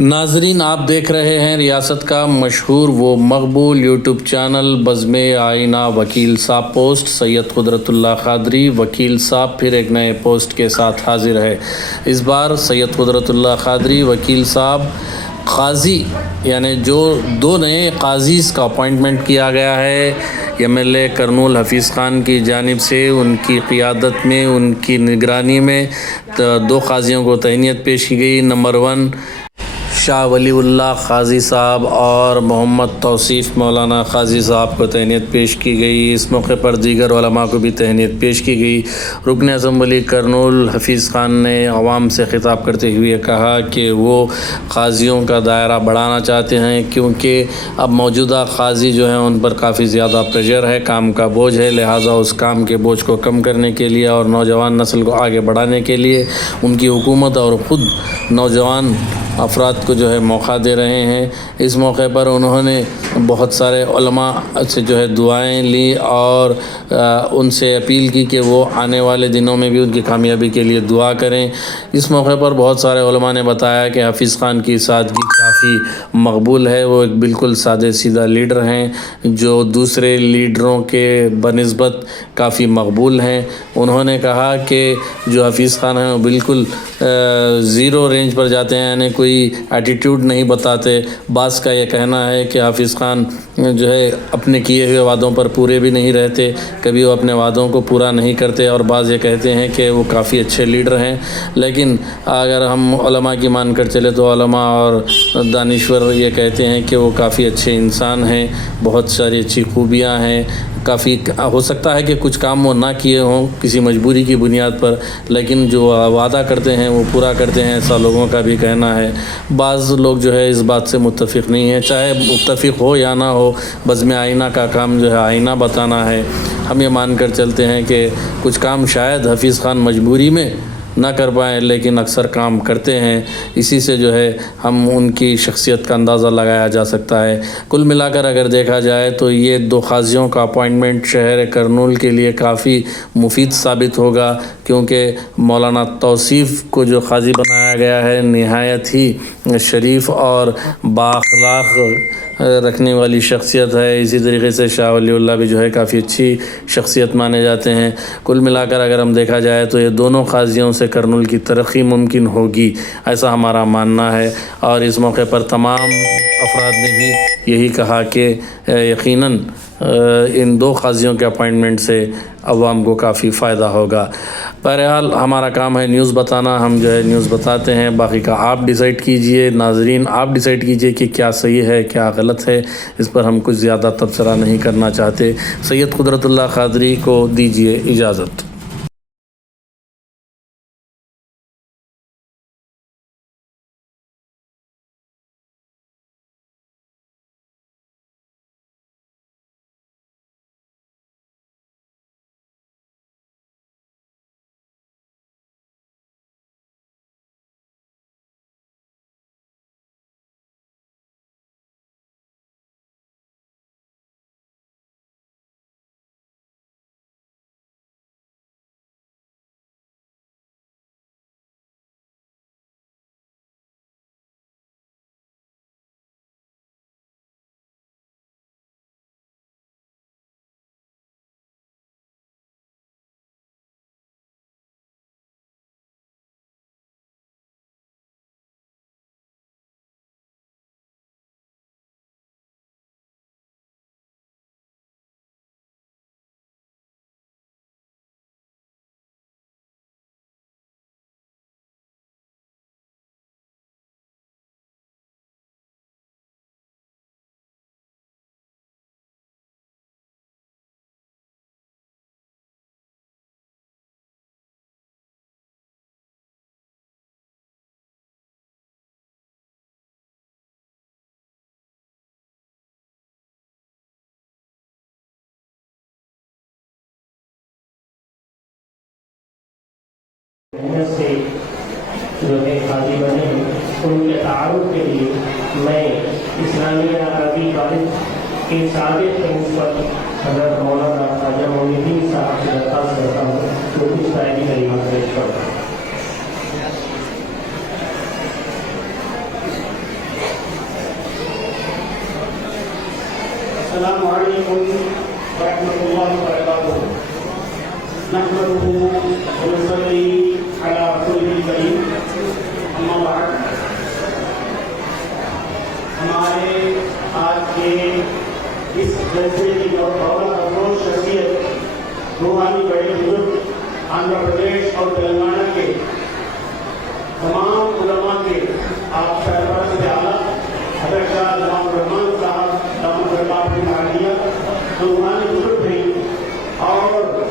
ناظرین، آپ دیکھ رہے ہیں ریاست کا مشہور و مقبول یوٹیوب چینل بزم آئینہ وکیل صاحب پوسٹ۔ سید قدرت اللہ قادری وکیل صاحب پھر ایک نئے پوسٹ کے ساتھ حاضر ہے۔ اس بار سید قدرت اللہ قادری وکیل صاحب قاضی یعنی جو 2 نئے قاضیز کا اپوائنٹمنٹ کیا گیا ہے MLA کرنول حفیظ خان کی جانب سے، ان کی قیادت میں، ان کی نگرانی میں 2 قاضیوں کو تعینیت پیش کی گئی۔ نمبر 1 شاہ ولی اللہ قاضی صاحب اور محمد توصیف مولانا قاضی صاحب کو تعینیت پیش کی گئی۔ اس موقع پر دیگر علماء کو بھی تعینیت پیش کی گئی۔ رکن اسمبلی کرنول حفیظ خان نے عوام سے خطاب کرتے ہوئے کہا کہ وہ قاضیوں کا دائرہ بڑھانا چاہتے ہیں، کیونکہ اب موجودہ قاضی جو ہیں ان پر کافی زیادہ پریشر ہے، کام کا بوجھ ہے، لہٰذا اس کام کے بوجھ کو کم کرنے کے لیے اور نوجوان نسل کو آگے بڑھانے کے لیے ان کی حکومت اور خود نوجوان افراد کو جو ہے موقع دے رہے ہیں۔ اس موقع پر انہوں نے بہت سارے علماء سے جو ہے دعائیں لی اور ان سے اپیل کی کہ وہ آنے والے دنوں میں بھی ان کی کامیابی کے لیے دعا کریں۔ اس موقع پر بہت سارے علماء نے بتایا کہ حفیظ خان کی سادگی کافی مقبول ہے، وہ ایک بالکل سادے سیدھا لیڈر ہیں جو دوسرے لیڈروں کے بنسبت کافی مقبول ہیں۔ انہوں نے کہا کہ جو حفیظ خان ہیں وہ بالکل زیرو رینج پر جاتے ہیں، یعنی کوئی ایٹیٹیوڈ نہیں بتاتے۔ بعض کا یہ کہنا ہے کہ حفیظ خان جو ہے اپنے کیے ہوئے وعدوں پر پورے بھی نہیں رہتے، کبھی وہ اپنے وعدوں کو پورا نہیں کرتے، اور بعض یہ کہتے ہیں کہ وہ کافی اچھے لیڈر ہیں۔ لیکن اگر ہم علماء کی مان کر چلے تو علماء اور دانشور یہ کہتے ہیں کہ وہ کافی اچھے انسان ہیں، بہت ساری اچھی خوبیاں ہیں۔ کافی ہو سکتا ہے کہ کچھ کام وہ نہ کیے ہوں کسی مجبوری کی بنیاد پر، لیکن جو وعدہ کرتے ہیں وہ پورا کرتے ہیں، ایسا لوگوں کا بھی کہنا ہے۔ بعض لوگ جو ہے اس بات سے متفق نہیں ہیں، چاہے متفق ہو یا نہ ہو، بزم آئینہ کا کام جو ہے آئینہ بتانا ہے۔ ہم یہ مان کر چلتے ہیں کہ کچھ کام شاید حفیظ خان مجبوری میں نہ کر پائیں، لیکن اکثر کام کرتے ہیں۔ اسی سے جو ہے ہم ان کی شخصیت کا اندازہ لگایا جا سکتا ہے۔ کل ملا کر اگر دیکھا جائے تو یہ 2 قاضیوں کا اپوائنٹمنٹ شہر کرنول کے لیے کافی مفید ثابت ہوگا، کیونکہ مولانا توصیف کو جو قاضی بنایا گیا ہے نہایت ہی شریف اور بااخلاق رکھنے والی شخصیت ہے۔ اسی طریقے سے شاہ ولی اللہ بھی جو ہے کافی اچھی شخصیت مانے جاتے ہیں۔ کل ملا کر اگر ہم دیکھا جائے تو یہ دونوں قاضیوں سے کرنول کی ترقی ممکن ہوگی، ایسا ہمارا ماننا ہے۔ اور اس موقع پر تمام افراد نے بھی یہی کہا کہ یقیناً ان 2 قاضیوں کے اپوائنٹمنٹ سے عوام کو کافی فائدہ ہوگا۔ بہرحال ہمارا کام ہے نیوز بتانا، ہم جو ہے نیوز بتاتے ہیں، باقی کا آپ ڈیسائیڈ کیجئے۔ ناظرین، آپ ڈیسائیڈ کیجئے کہ کیا صحیح ہے کیا غلط ہے، اس پر ہم کچھ زیادہ تبصرہ نہیں کرنا چاہتے۔ سید قدرت اللہ قادری کو دیجئے اجازت۔ سے جو ہے قاضی بنے ان کے تعارف کے لیے میں اسلامیہ عربی کالج کے سابق پرنسپل حضرت مولانا خواجہ معین الدین صاحب سے درخواست کرتا ہوں کہ کچھ شاعری کلمات پیش کروں۔ السلام علیکم ورحمۃ اللہ وبرکاتہ نحمده ونصلي على رسوله الكريم اما بعد ہمارے آج کے اس جلسے کی دولت افروز شخصیت روحانی بڑے بزرگ آندھرا پردیش اور تلنگانہ کے تمام علماء کے آپ سربراہ سے اعلیٰ حضرت شاہ غلام الرحمان صاحب دامت برکاتہ عالیہ جو روحانی بزرگ ہیں اور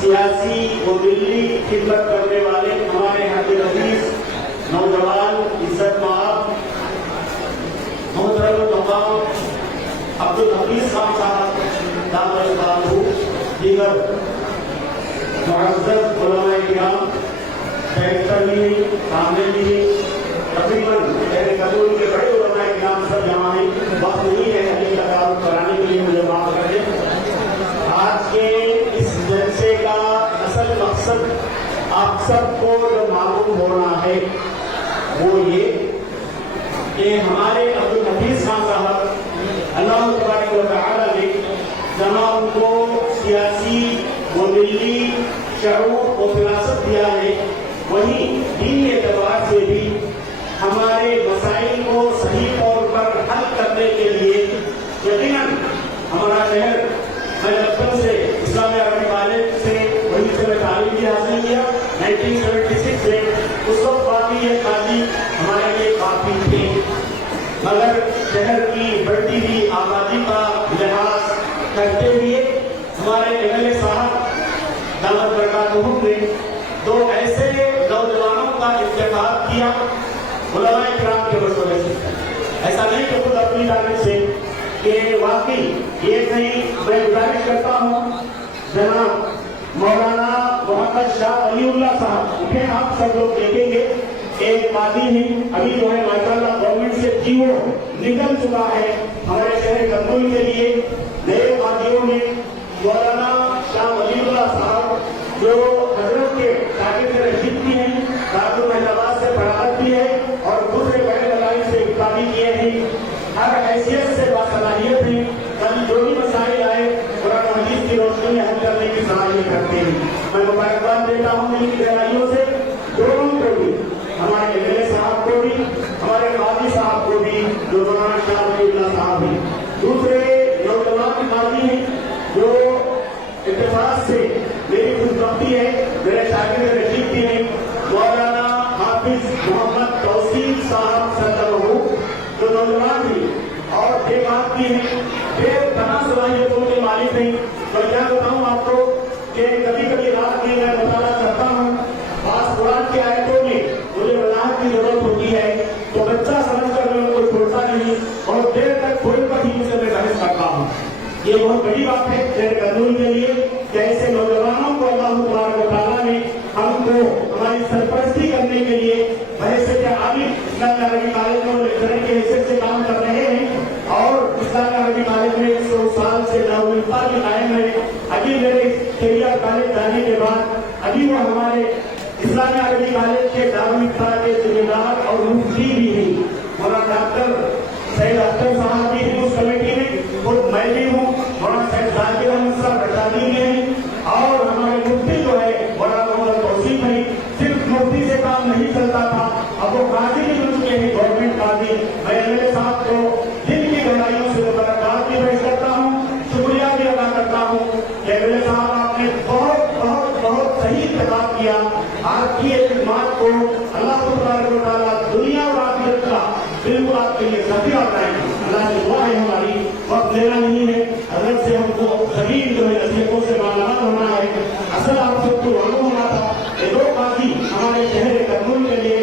سیاسی و ملی خدمت کرنے والے ہمارے حاضر عزیز نوجوان عزت مآب محترم مقام عبدالحفیظ خان صاحب دامت برکاتہ دیگر معزز علماء کرام ڈائریکٹر بھی عامل بھی تقریباً میرے قبول کے بڑے علماء کرام سب یہاں ہیں وقت نہیں ہے حدیث کا تعارف کرانے کے لیے مجھے معاف کر دیں آج کے اس جلسے کا اصل مقصد آپ سب کو جو معلوم ہونا ہے وہ یہ کہ ہمارے عبدالحفیظ خان صاحب اللہ تبارک و تعالی نے جہاں ان کو سیاسی و ملی شعور و فراست دیا ہے وہیں دینی اعتبار سے بھی ہمارے مسائل کو صحیح طور پر حل کرنے کے لیے یقیناً ہمارا شہر میں بچپن سے اسلامیہ عربی کالج سے وہیں سے میں تعلیم بھی حاصل کیا 1976 سے اس وقت باقی یہ قاضی ہمارے لیے کافی تھے مگر شہر کی بڑھتی ہوئی آبادی کا لحاظ کرتے ہوئے ہمارے ایم صاحب دامت برکاتہ نے دو ایسے نوجوانوں کا انتخاب کیا علماء کرام کے مشورے سے ایسا نہیں کہ خود اپنی جانب سے کہ واقعی یہ نہیں میں گزارش کرتا ہوں جناب مولانا محمد شاہ ولی اللہ صاحب انہیں آپ سب لوگ دیکھیں گے ایک قاضی ہیں ابھی جو ہے ماشاء اللہ گورنمنٹ سے جیو نکل چکا ہے ہمارے شہر گندول کے لیے نئے قاضیوں میں مولانا شاہ ولی اللہ صاحب جو حضرت کے شاگرد رشید بھی ہیں دارالمحلات سے فراغت بھی ہے اور دوسرے بڑے مدارس سے قاضی کیے ہیں ہر حیثیت سے باصلاحیت ہیں کل جو بھی مسائل آئے قرآن و حدیث کی روشنی میں حل کرنے کی صلاحیت رکھتے ہیں میں مبارکباد دیتا ہوں ان کی گہرائیوں سے دونوں کو بھی ہمارے ایم ایل اے صاحب کو بھی ہمارے قاضی صاحب کو بھی جو مولانا شاہ ولی اللہ صاحب ہیں دوسرے نوجوان قاضی ہیں جو اتفاق سے میری خوشبختی ہے میرے شاگرد رشید بھی ہیں مولانا حافظ محمد توصیف صاحب صدر جو نوجوان بھی اور بے بات بھی ہیں بے پناہ صلاحیتوں کے مالک ہیں میں کیا بتاؤں آپ کو کہ کبھی کبھی رات میں میں مطالعہ کرتا ہوں بعض قرآن کی آیتوں میں مجھے وضاحت کی ضرورت ہوتی ہے تو بچہ سمجھ کر میں ان کو چھوڑتا نہیں اور دیر تک کوئی پر ہی سے میں بحث کرتا ہوں یہ بہت بڑی بات ہے شہر گندول کے لیے کہ ایسے نوجوانوں کو اللہ تبارک و تعالیٰ نے ہم کو ہماری سرپرستی کرنے کے لیے بحیثیت عالم اسلامیہ عربی کالج میں لیکچرر کی حیثیت سے کام کر رہے ہیں اور اسلامیہ عربی کالج میں 100 سال سے دارالفتا بھی قائم ہے ابھی میرے کیریئر کالج جانے کے بعد ابھی وہ ہمارے اسلامیہ عربی کالج کے دارالفتا کے ذمہ دار اور مفتی بھی ہیں مولانا ڈاکٹر سید اختر صاحب بھی ہیں اس کمیٹی میں خود میں بھی ہوں مولانا سید ذاکر احمد صاحب رشادی میں ہیں اور ہمارے مفتی جو ہے مولانا محمد توصیف ہیں صرف مفتی سے کام نہیں چلتا تھا اب وہ قاضی بھی بن چکے ہیں گورنمنٹ قاضی میں ایم ایل اے صاحب کو دل کی گہرائیوں سے مبارکباد بھی پیش کرتا ہوں شکریہ بھی ادا کرتا ہوں کہ ایم ایل اے صاحب آپ نے بہت بہت بہت صحیح خطاب کیا آپ کی خدمات کو اللہ تبارک و تعالیٰ دنیا اور آخرت کا بالکل آپ کے لیے ذخیرہ بنائیں اللہ سے دعا ہے ہماری وقت لینا نہیں ہے حضرت سے ہم کو سبھی جو ہے نصیحتوں سے مالامال ہونا ہے اصل آپ سب کو معلوم ہونا تھا کہ دو قاضی ہمارے شہر گندول کے لیے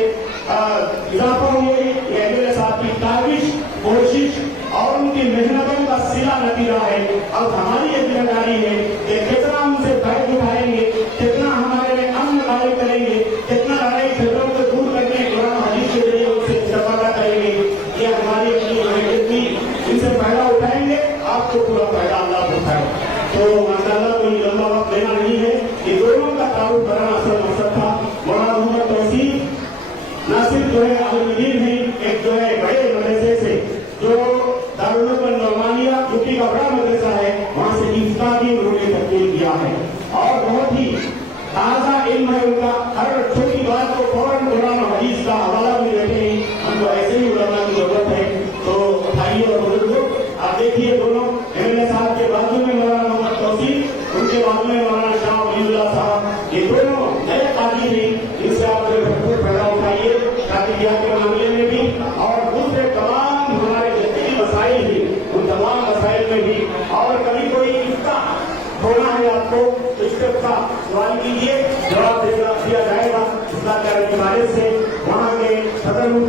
اضافہ ہوئے ہیں یہ ایم ایل اے صاحب کی کاوش کوشش اور ان کی محنتوں کا صلہ نتیجہ ہے اب ہماری یہ ذمہ داری ہے کہ کتنا ان سے فائدہ اٹھائیں گے کتنا ہمارے میں امن قائم کریں گے کتنا لڑائی جھگڑوں کو دور کرنے قرآن حدیث کے ذریعے ان سے استفادہ کریں گے یہ ہماری اپنی جتنی ان سے فائدہ اٹھائیں گے آپ کو پورا فائدہ اللہ اٹھائے تو ماشاء اللہ کوئی لمبا وقت لینا نہیں ہے کہ دونوں کا تعارف کرنا اصل مقصد تھا مولانا محمد توصیف نہ صرف جو ہے عالم دین ہیں ایک جو ہے بڑے مدرسے سے جو دارالعلوم نعمانیہ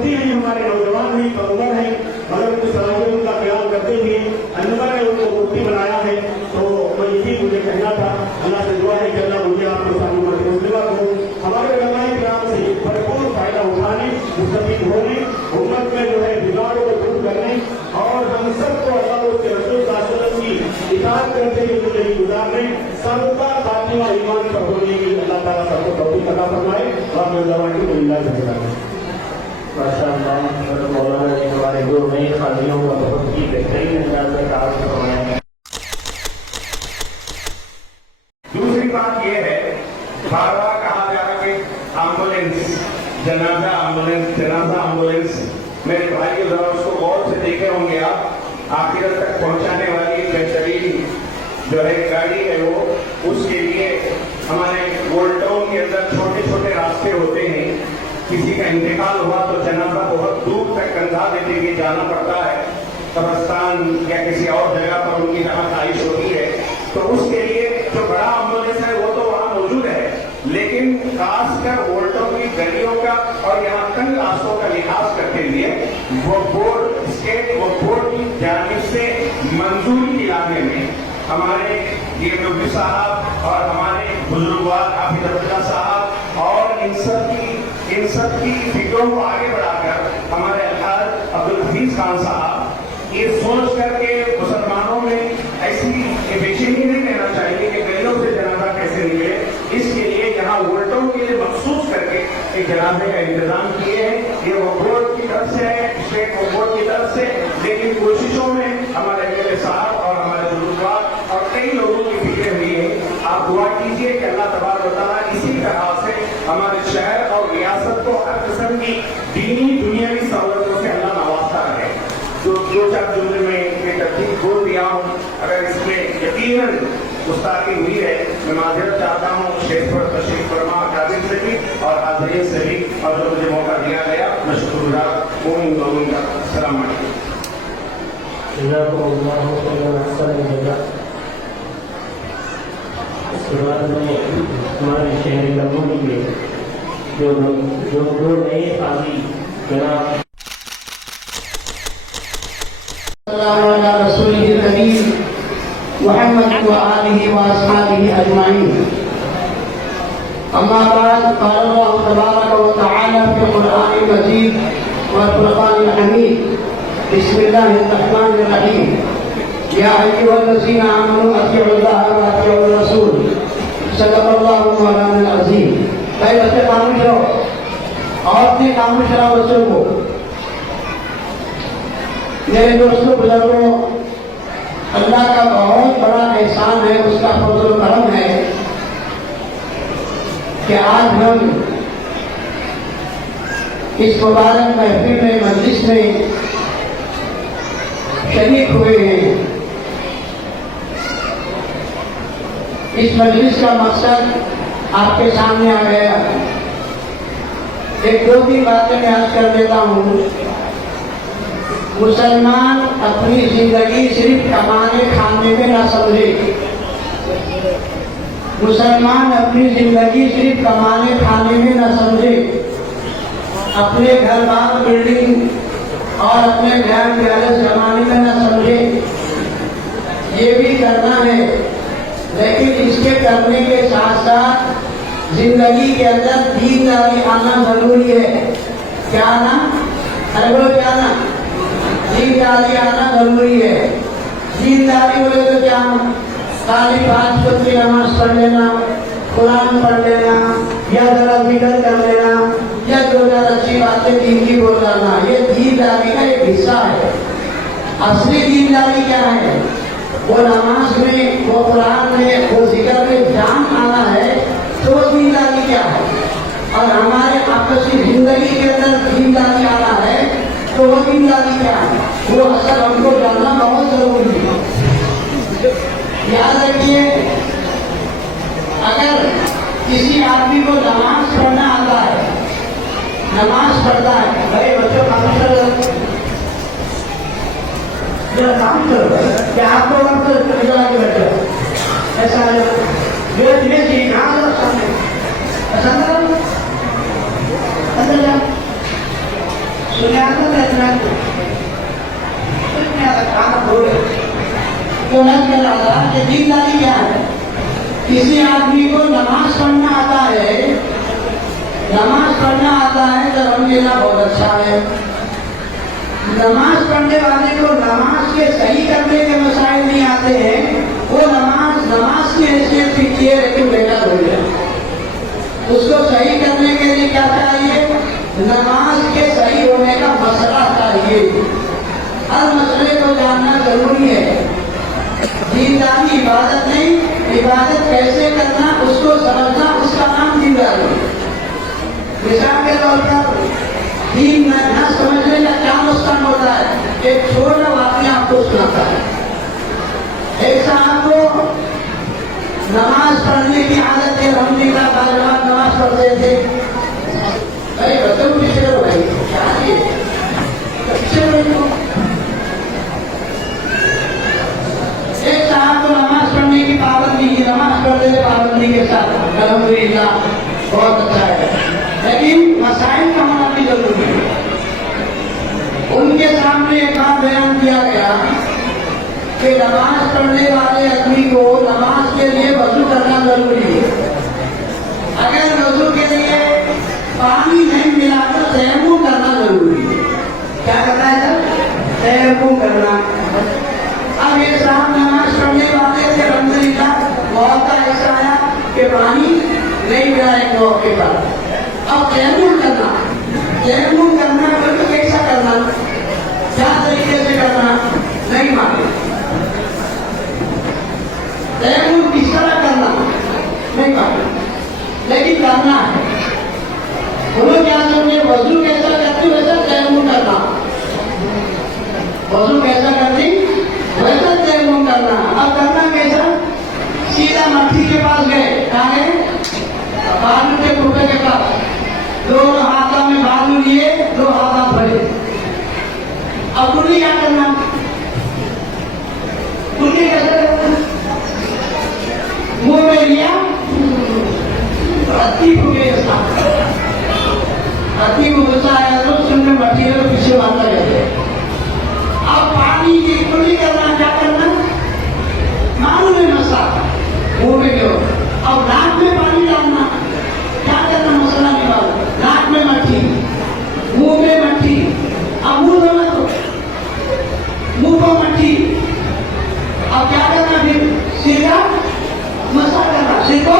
मुफ्ती हैं, हमारे नौजवान हैं, कमर हैं, मगर उनकी सलाहियतों का ख्याल करते हुए अनवर ने उनको मुफ्ती बनाया है। तो मैं यही मुझे कहना था, अल्लाह से दुआ है कि अल्लाह मुझे आपको सारी मुस्लिमा को हमारे उलमाए किराम से भरपूर फायदा उठाने, मुस्तफीद होने, उम्मत में जो है बिगाड़ों को दूर करने और हम सबको अल्लाह और उसके रसूल सल्लल्लाहु अलैहि वसल्लम की इताअत करते हुए जिंदगी गुजारने, सबका खातिमा ईमान पर होने की अल्लाह ताला सबको तौफीक अता फरमाए। वाक़िअ दवानी बिल्लाह तआला। माशाअल्लाह, मौलाना ने हमारे दो नए खादियों को बहुत ही बेहतरीन अंदाज में तारुफ करवाया है। दूसरी बात यह है, बार बार कहा जा रहा है कि एम्बुलेंस, जनाजा एम्बुलेंस, मेरे भाई को जरा उसको गौर से देखे होंगे आप, आखिरत तक पहुंचाने वाली बेहतरीन जो है गाड़ी है वो, उसके लिए हमारे गोल्ड टाउन के अंदर छोटे छोटे रास्ते होते हैं। किसी का इंतकाल हुआ तो जनाजा बहुत दूर तक कंधा देते हुए जाना पड़ता है, कब्रिस्तान या किसी और जगह पर उनकी रहाइश होती है। तो उसके लिए जो बड़ा एम्बुलेंस है वो तो वहाँ मौजूद है, लेकिन खासकर वोल्टों की गलियों का और यहाँ तंग रास्तों का लिहाज करते हुए वो बोर्ड की जानिब से मंजूरी दिलाने में हमारे ये मुफ्ती साहब और हमारे बुजुर्गवार हाफिज अब्दुल्ला साहब और इन सब की फिक्रों को आगे बढ़ाकर हमारे अलहाज अब्दुल हफीज खान साहब ये सोच करके मुसलमानों में ऐसी बेचैनी नहीं रहना चाहिए कि गलियों से जनाजा कैसे निकले, इसके लिए यहाँ वोल्टों के लिए मखसूस करके एक जनाजे का इंतजाम किए हैं। ये वो बोर्ड की तरफ से है, स्टेट बोर्ड की तरफ से, लेकिन कोशिशों में हमारे एमएलए साहब और हमारे बुजुर्गवार और कई लोगों की फिक्र हुई है। आप दुआ कीजिए कि अल्लाह तबारक व तआला इसी तरह से हमारे शहर और रियासत को हर किस्म की दीनी दुनियावी सहूलतों से अल्लाह नवाजता रहे। जो चार जुमले में तरतीब बोल दिया हूँ, अगर इसमें यकीनन गुस्ताखी हुई है, मैं माजरत चाहता हूँ शेख पर तशरीफ फरमा कादिर से भी और हाज़रीन से भी, और जो मुझे मौका दिया गया मैं शुक्रगुजार हूँ इन लोगों का। अस्सलाम वालेकुम। इसके बाद में हमारे शहर लखनऊ के जो दो नए काजी जनाब मोहम्मद व आलिहि व अस्हाबिहि अजमाइन। अम्मा बाद, क़ाल अल्लाहु तबारक व तआला फ़ी क़ुरआनिल मजीद व फ़ुरक़ानिल हमीद। बिस्मिल्लाहिर रहमानिर रहीम। या अय्युहल्लज़ीना आमनू अतिउल्लाह व अतिउर रसूल। सल्लल्लाहु मौलाना अज़ीम। भाई बच्चे खामोश रहो, औरतें खामोश रहो बच्चों को। मेरे दोस्तों बुजुर्गों, अल्लाह का बहुत बड़ा एहसान है, उसका फज़ल करम है कि आज हम इस मुबारक महफिल में, मजलिस में शरीक हुए हैं। इस मजलिस का मकसद आपके सामने आ गया। एक दो तीन बातें मैं आज कर देता हूँ। मुसलमान अपनी जिंदगी सिर्फ कमाने खाने में न समझे। मुसलमान अपनी जिंदगी सिर्फ कमाने खाने में न समझे। अपने घर बार बिल्डिंग और अपने ग्रैंड पैलेस जमाने में न समझे। ये भी करना है, लेकिन इसके करने के साथ साथ जिंदगी के अंदर दीनदारी आना जरूरी है। क्या आना? अरे बोलो क्या आना? दीनदारी आना जरूरी है। दीनदारी बोले तो क्या? खाली 5 वक्त की नमाज पढ़ लेना, कुरान पढ़ लेना, या जरा जिक्र कर लेना, या 2-4 अच्छी बातें दीन की बोल जाना, ये दीनदारी का एक हिस्सा है। असली दीनदारी क्या है? वो नमाज में, वो कुरान में, वो जिक्र में जान आना है, तो वो दीनदारी क्या है? और हमारे आपसी जिंदगी के अंदर दीनदारी आना है, तो वो दीनदारी क्या है? वो असल हमको जानना बहुत जरूरी है। याद रखिए, अगर किसी आदमी को नमाज पढ़ना आता है, नमाज पढ़ता है, भाई बच्चों काम करो, काम करो, क्या आपको वक्त निकला के बैठे ऐसा धीरे धीरे सीखा सामने अंदर जाओ। सुनियाता रहना खाना बोले तो न कह रहा था कि दीनदारी क्या है। किसी आदमी को नमाज पढ़ना आता है, नमाज पढ़ना आता है तो अल्हम्दुलिल्लाह बहुत अच्छा है। नमाज पढ़ने वाले को नमाज के सही करने के मसाइल नहीं आते हैं, वो नमाज की हैसियत भी किए लेकिन बेटा हो गया। उसको सही करने के लिए क्या चाहिए? नमाज के सही होने का मसला चाहिए। हर मसले को जानना जरूरी है। दीनदारी इबादत नहीं, इबादत कैसे करना उसको समझना, उसका नाम दीनदारी। मिसाल के तौर पर दीन न समझने का क्या नुकसान होता है, एक छोटा वाक्य आपको सुनाता है। एक साहब को नमाज पढ़ने की आदत है, अल्हम्दुलिल्लाह बार नमाज पढ़ते थे। अरे बच्चों को पीछे करो भाई, क्या है पीछे करो। एक साहब को नमाज पढ़ने की पाबंदी की, नमाज पढ़ते थे पाबंदी के साथ, अल्हम्दुलिल्लाह बहुत अच्छा है, लेकिन मसाइल का होना भी जरूरी है। उनके सामने एक बात बयान किया गया कि नमाज पढ़ने वाले आदमी को नमाज के लिए वजू करना जरूरी है। अगर वजू के लिए पानी नहीं मिला तो तयम्मुम करना जरूरी है। क्या करना है सर? तयम्मुम करना। अब ये साहब नमाज पढ़ने वाले थे, अल्हम्दुलिल्लाह बहुत ऐसा आया कि पानी नहीं मिला एक मौके पर। अब तयम्मुम करना, तयम्मुम करना तो कैसा करना, क्या तरीके से करना नहीं मालूम। तयम्मुम किस तरह करना नहीं मालूम, लेकिन करना है। बोलो क्या समझे? वजू कैसा करती वैसा तयम्मुम करना, वजू कैसा करती वैसा तयम्मुम करना। अब करना कैसा? सीधा मट्टी के पास गए, कहाँ गए? बालू के टुकड़े के पास, दोनों हाथों में बालू लिए, दो हाथ भरे। अब कुल्ली क्या करना? कुल्ली कैसे करना? मुंह में लिया, रत्ती को गए साथ, रत्ती को गुस्सा आया तो सुनने मट्टी है तो पीछे मारता रहते। अब पानी की कुल्ली करना, क्या करना मालूम है मसला, मुंह में लो। अब नाक में पानी डालना, क्या करना मसला नहीं मालूम। नाक में मट्टी, मुंह में मट्टी। अब मुंह धोना तो मुंह को मट्टी। अब क्या करना? फिर सीधा मसा करना, सिर को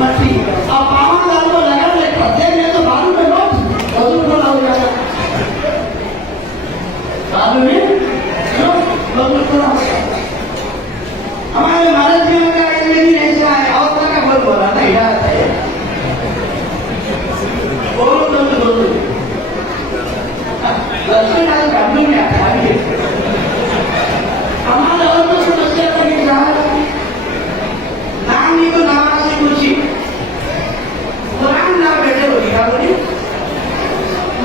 मट्टी। अब पावन दाल को लगा ले, देख तो बालू में लो, वजू थोड़ा हो जाएगा। बालू में वजू थोड़ा हो जाएगा। हमारे भारत में का नहीं ऐसा है, और का बोल बोला था हिदायत है। बोलो तो बोलो लक्ष्मण आज गांधी में आता है। हमारे और तो समस्या करनी चाहिए। नानी को नमाज से पूछी, कुरान ना बैठे हो क्या बोली?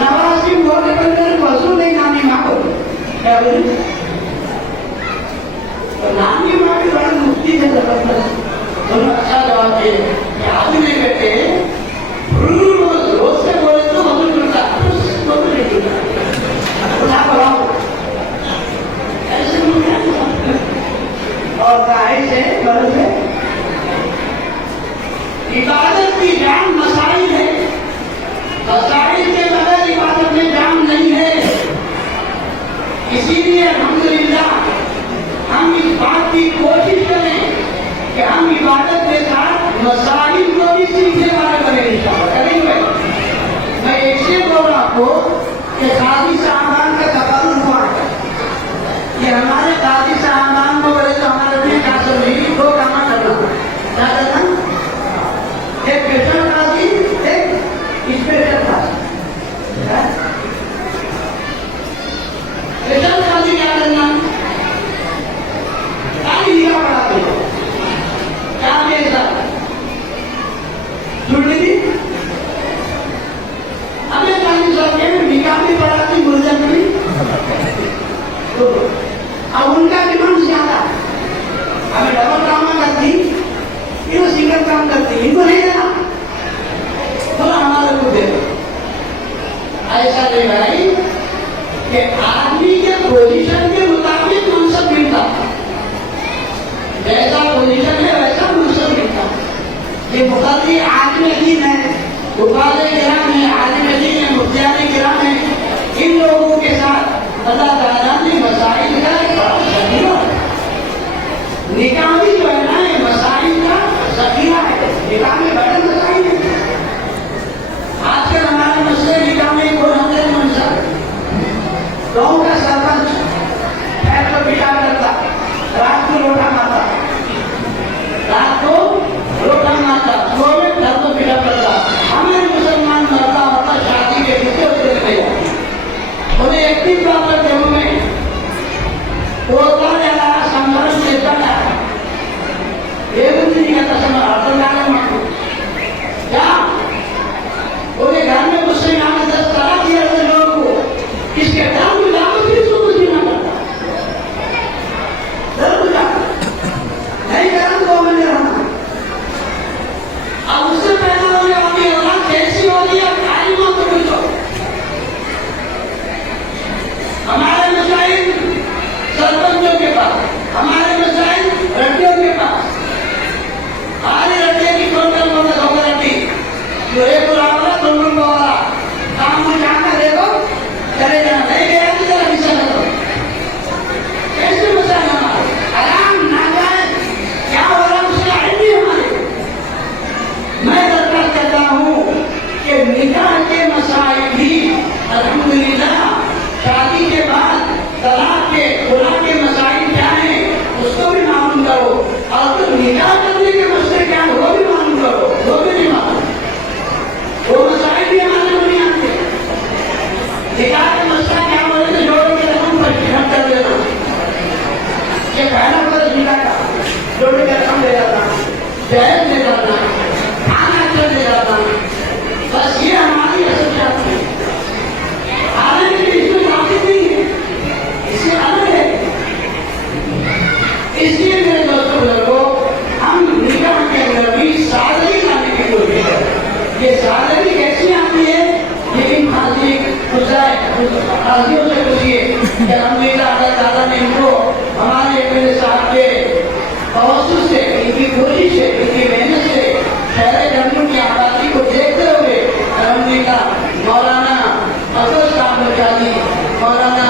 नमाज की बोलने पर वजू नहीं नानी माँ को क्या बोली? नानी माँ भी बड़ा मुफ्ती है जबरदस्त। दोनों अच्छा जवाब दिए कि आदमी नहीं बैठे, रोज से बोले तो वजू जुड़ता, वजू नहीं जुड़ता। उठा पढ़ाओ ऐसे और काहे से घर से इबादत की जान मसाइल है, मसाइल के बगैर इबादत में जान नहीं है। इसीलिए अल्हम्दुलिल्लाह हम इस बात की कोशिश करें कि हम इबादत के साथ मसाइल को भी सीखने वाले बने करेंगे। मैं एक से बोल रहा आपको कि काजी साहबान का तकर्रुर हुआ है। ये हमारे काजी साहबान को बोले तो हमारे लिए क्या समझेगी? दो काम करना, क्या करना? एक स्पेशल काजी, एक स्पेशल काजी। स्पेशल काजी क्या करना? लिखा पढ़ाते हो क्या बेचा छुट्टी दी। अबे काली साहब के निकाह भी पढ़ाती मुर्जा भी तो अब उनका کہ آدمی کے پوزیشن کے مطابق منصب ملتا، جیسا پوزیشن ہے ویسا منصب ملتا. یہ مقدی عالم دین ہے، حفاظ کرام ہے، عالم دین ہے، مفتیان کرام ہے. ان لوگوں کے ساتھ اللہ تعالیٰ نے مسائل کا ایک بڑا ذخیرہ ہے. نکاح بھی جو ہے نا یہ مسائل کا ذخیرہ ہے. نکاح میں بڑے مسائل ہیں. آج کل ہمارے مسئلے نکاح میں کوئی حملے نہیں بن سکتے. گاؤں کا سرپنچ ہے تو بٹا کرتا، رات کو لوٹا مارتا، رات کو لوٹا مارتا، صبح میں گھر کو بٹا کرتا. ہمیں مسلمان مرتا ہوتا شادی کے پیچھے اتر گیا انہیں ایک دن بابر دیو میں پوتا جانا سمرن دیتا تھا. دیوندی کا قسم ارتن لانا مانگو کیا انہیں گھر میں مجھ سے یہاں 10 طلاق دیا تھا لوگوں کو. اس کے ڈر میں جاؤ پھر اس کو کچھ نہیں کرتا، ڈر میں جاؤ نہیں کرم تو میں نے رہنا. اب اس سے پیدا ہونے والی اولاد کیسی ہوگی اب عالموں کو بھی تو ہمارے مسائل سرپنچوں کے پاس، ہمارے مسائل رٹیوں کے پاس. ہماری رٹے کی ٹوٹل مدد ہوگا رٹی جو ایک والا دو نمبر والا کام کو جہاں کا دے دو چلے جانا، نہیں گیا تو ذرا حصہ دے دو. کیسے مسائل ہمارے آرام ناجائز کیا ہو رہا اس کا علم بھی ہمارے. میں درخواست کرتا ہوں کہ نکاح کے مسائل بھی الحمدللہ شادی کے بعد طلاق کے خلا کے مسائل کیا ہیں اس کو بھی معلوم کرو، اور پھر نکاح کرنے کے مسئلے کیا ہیں وہ بھی معلوم کرو. وہ بھی نہیں معلوم، وہ مسائل بھی ہمارے کو نہیں آتے. نکاح کا مسئلہ کیا بولے تو جوڑوں کے رقم پر ہم کر دینا، یہ پہلا فرض نکاح کا جوڑوں کے رقم دے جاتا، جہیز دے جاتا، کھانا چل دے جاتا. بس یہ ہماری اصل شرط ہے. حالانکہ اس میں ثابت نہیں ہے، اس سے الگ ہے. اس لیے میرے دوستوں بزرگوں ہم نکاح کے اندر بھی سادگی لانے کی کوشش کریں. یہ سادگی کیسی آتی ہے؟ لیکن حاضری حاضریوں سے پوچھیے کہ الحمدللہ اللہ تعالیٰ نے ان کو ہمارے میرے صاحب کے توسط سے، ان کی کوشش سے، ان کی محنت سے شہر جنگل کی آبادی کو دیکھتے ہوئے الحمدللہ مولانا افروز صاحب مرکزی، مولانا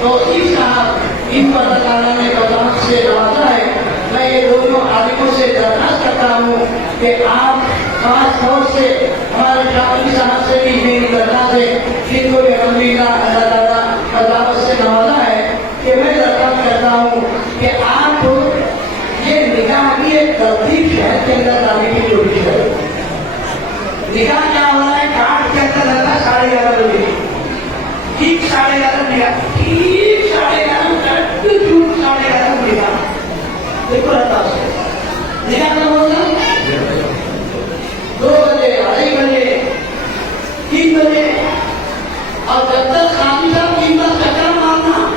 توصیف صاحب، ان کو اللہ تعالیٰ نے بطانت سے نوازا ہے. میں یہ دونوں عالموں سے درخواست کرتا ہوں کہ آپ خاص طور سے ہمارے شاہی صاحب سے بھی میری درخواست ہے جن کو بھی الحمدللہ اللہ تعالیٰ بطانت سے نوازا ہے کہ میں درخواست کرتا ہوں کہ آپ یہ نکاح کی ایک ترتیب شہر کے اندر لانے کی کوشش کریں. نکاح کیا ہو رہا ہے؟ کاٹ کے اندر لگا 11:30 بجے، ٹھیک 11:30 نکاح، ٹھیک 11:30 جھوٹ 11:30 نکاح. دیکھو رہتا ہے نکاح کب ہوگا؟ 2 بجے، 2:30 بجے، 3 بجے. اور جب تک خالی صاحب 3 بار چکر مارنا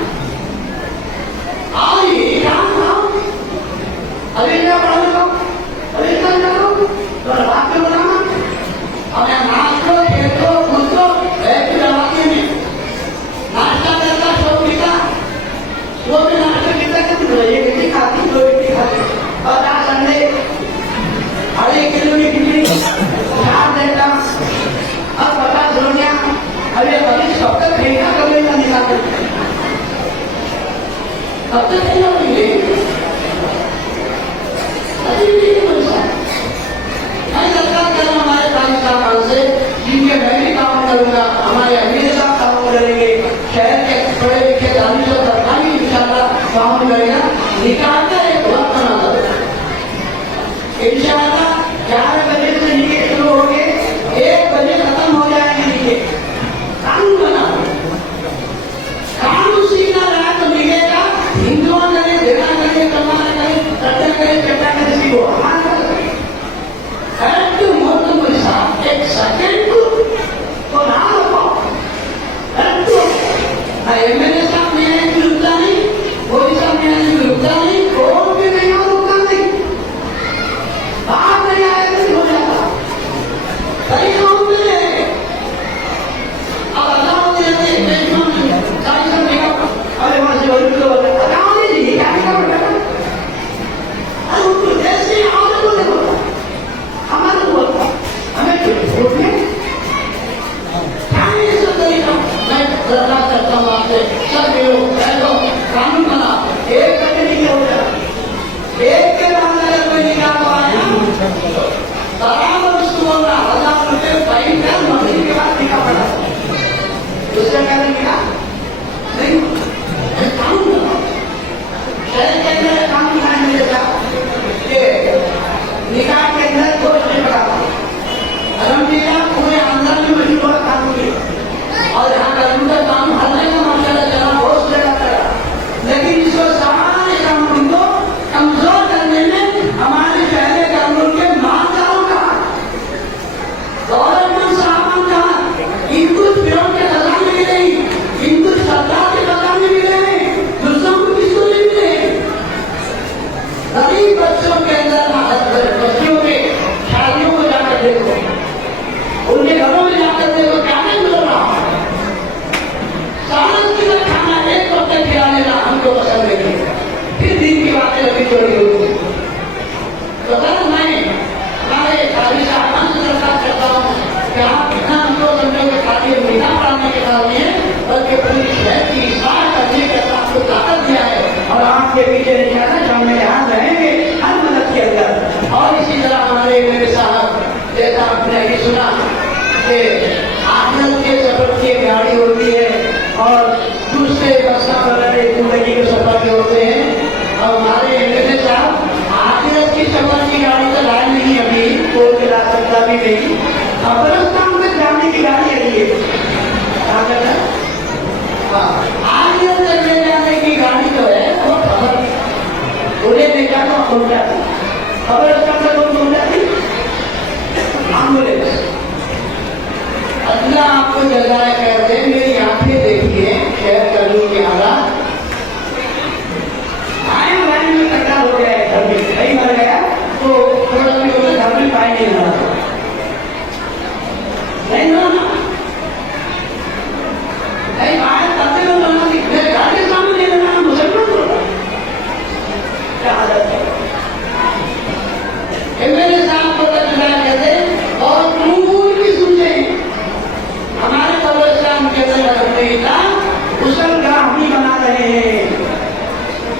آئیے کام کھاؤ، ابھی کیا پڑھا لو، ابھی کیا کرو تو رات میں بنانا. اب یہاں ناچ کو کھیتو کود کو ایک جماعتی میں ناشتہ کرتا شو پیتا، وہ بھی ناشتہ پیتا کہ یہ کسی کھاتی دو کسی کھاتی. اور آج سنڈے 2.5 کلو کی کھچڑی 4 دیتا، اب 50 روٹیاں. اب یہ 25 کب تک پھینکا کبھی کا نکال کب تک نہیں ہوگی ابھی نہیں بن سکتا. میں درخواست کر رہا ہوں ہمارے قاضی صاحب سے جن کے میں بھی کام کروں گا، ہمارے امیر صاحب کام کریں گے، شہر کے پڑھے لکھے دانش و سرکاری انشاءاللہ کام کرے گا. نکاح کا ایک وقت بنا دو انشاءاللہ. 11 بجے سے نکاح شروع ہو گئے، 1 بجے ختم ہو جائے گا. نکاح قانون بنا قانون سیکھنا رہا تو نکاح کا ہندوان کرے، دینا کرے، کمانا کرے، رٹا کرے، چٹا کرے، سیکھو ہمارا ایک سیکنڈ کو نہ رکھو. ایم ایل اے صاحب میرے بھی رکتا نہیں، کوئی صاحب میرے بھی رکتا نہیں، کوئی بھی نہیں اور رکتا نہیں. بات نہیں آئے تو ہو جاتا صحیح کام میں. اب اللہ चोरी होती है। तो अगर मैं हमारे खाली साहबान से दरखास्त करता हूँ कि आप बिना हमको समझो के खाली मीठा पढ़ाने के काम नहीं है, बल्कि पूरी शहर की इस्लाह करने के साथ आपको ताकत दिया है और आपके पीछे नहीं जाना, सामने ध्यान रहेंगे हर मदद के अंदर। और इसी तरह हमारे मेरे साहब जैसा आपने अभी सुना कि आखिरत के सफर की गाड़ी होती है और दूसरे बसा वगैरह जिंदगी के सफर के होते हैं। और हमारे एमएलए साहब आखिरत की सफर की गाड़ी तो लाए नहीं, अभी तो ला सकता भी नहीं, कब्रिस्तान में जाने की गाड़ी है ये। आखिरत तक ले जाने की गाड़ी जो है वो खबर उन्हें देखा तो पहुंच जाती, कब्रिस्तान में कौन पहुंच जाती? एम्बुलेंस। अल्लाह आपको जजाए कर दे। मेरी आंखें देखिए शहर करूँ के हालात, आए लाइन में कट्टा हो गया है, घर में नहीं मर गया तो थोड़ा भी होता घर में पाए नहीं मरा नहीं ना नहीं बाहर करते हुए लोगों की घर के सामने नहीं लगाना मुसलमान होगा क्या हालत है। मेरे साथ को कहते और दूर भी सुनते हमारे कब्रिस्तान के अंदर गुसलगाह भी बना रहे हैं,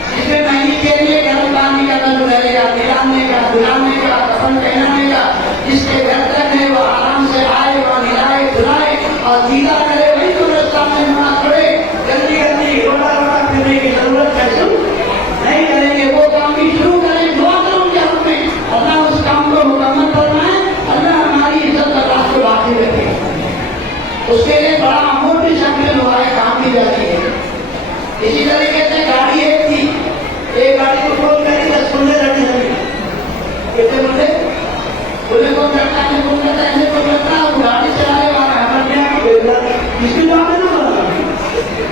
जिसमें महीने के लिए गर्म पानी का नल रहेगा, निकालने का, धुलाने का, कफन पहनाने का, जिसके घर तक है वो आराम से आए और निलाए धुलाए और दीदा करे, वही कब्रिस्तान में नमाज पढ़े। जल्दी जल्दी रोड़ा रोड़ा करने की जरूरत है नहीं करेंगे, वो काम भी शुरू करें। दुआ करो कि हमें अल्लाह उस काम को मुकम्मल करना है, अल्लाह हमारी इज्जत अल्लाह को बाकी रखे। उसके लिए बड़ा अमूल्य शक्ल हमारे काम की जाती है। इसी तरीके से गाड़ी एक थी, एक गाड़ी को खोल कर 10 बंदे लड़ने लगे, कितने बंदे बोले कौन लड़ता है, कौन लड़ता है, कौन लड़ता है, गाड़ी चलाने वाला है इसकी जवाब है ना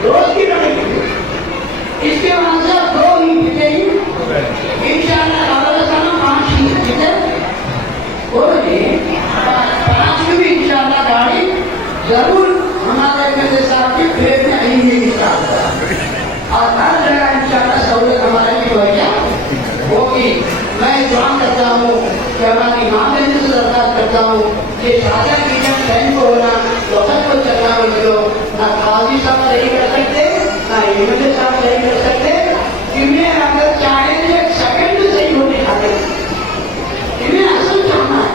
रोज की लड़ाई। इसके वहां से 2 ही जीते ही इंशाअल्लाह 5 ही जीते, बोले 5 भी इंशाअल्लाह गाड़ी जरूर हमारे मेरे साथ के प्लेट में आएंगे और हर जगह इंशाअल्लाह सहूलियत हमारे लिए होगी होगी। मैं दुआ करता हूँ कि हमारी माँ बहन से दरखास्त करता हूँ कि शादी की जब बहन को होना वक्त को चलना बच्चों, ना काजी साहब सही कर सकते, ना एमएलए साहब सही कर सकते, जिन्हें अगर चाहे एक सेकंड सही होने आते, इन्हें असल चाहना है।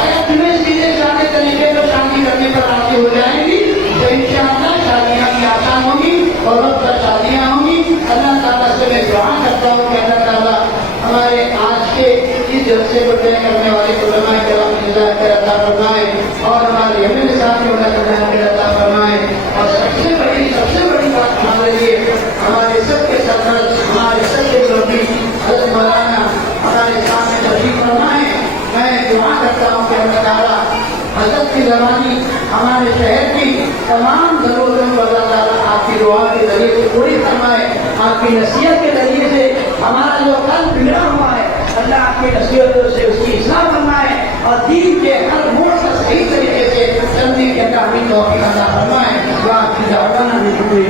अगर तुम्हें सीधे साधे तरीके पर शादी करने पर राजी हो जाएंगी तो इंशाअल्लाह शादियाँ भी आसान होंगी और वक्त पर शादियाँ होंगी। अल्लाह ताला से मैं दुआ करता हूँ कि अल्लाह ताला हमारे आज के इस जलसे को तय करने वाले उलमा किराम हिदायत अता फरमाए और हमारे एमएलए साहब को हिदायत अता फरमाए। और सबसे बड़ी बात हमारे लिए हमारे सबके सरदार, हमारे सबके मुरब्बी हज़रत मौलाना हमारे सामने तशरीफ फरमाए। मैं दुआ करता हूँ कि अल्लाह ताला हज़रत की ज़बानी हमारे शहर की तमाम ज़रूरतों को अल्लाह ताला आपकी दुआ के जरिए से पूरी फरमाए। आपकी नसीहत के जरिए से हमारा जो कल बिगड़ा हुआ है अल्लाह आपकी नसीहतों से उसकी इस्लाह फरमाए और दीन के हर मोड़ पर सही तरीके से चलने के काबिल तौफीक अता फरमाए। आपकी दावना भी पूरी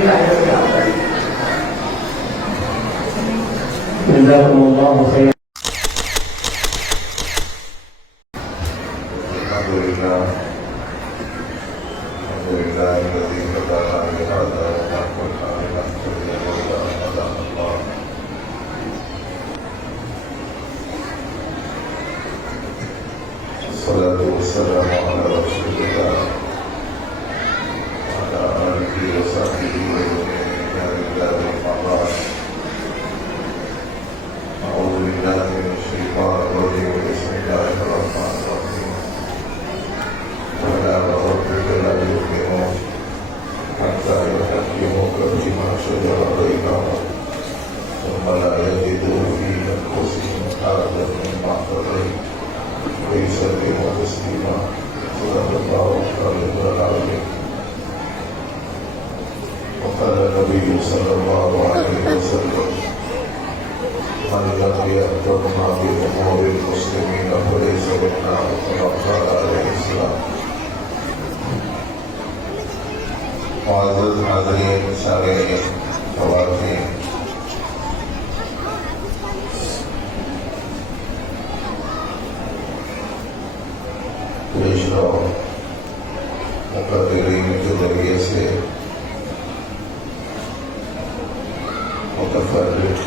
मुतफर्रिक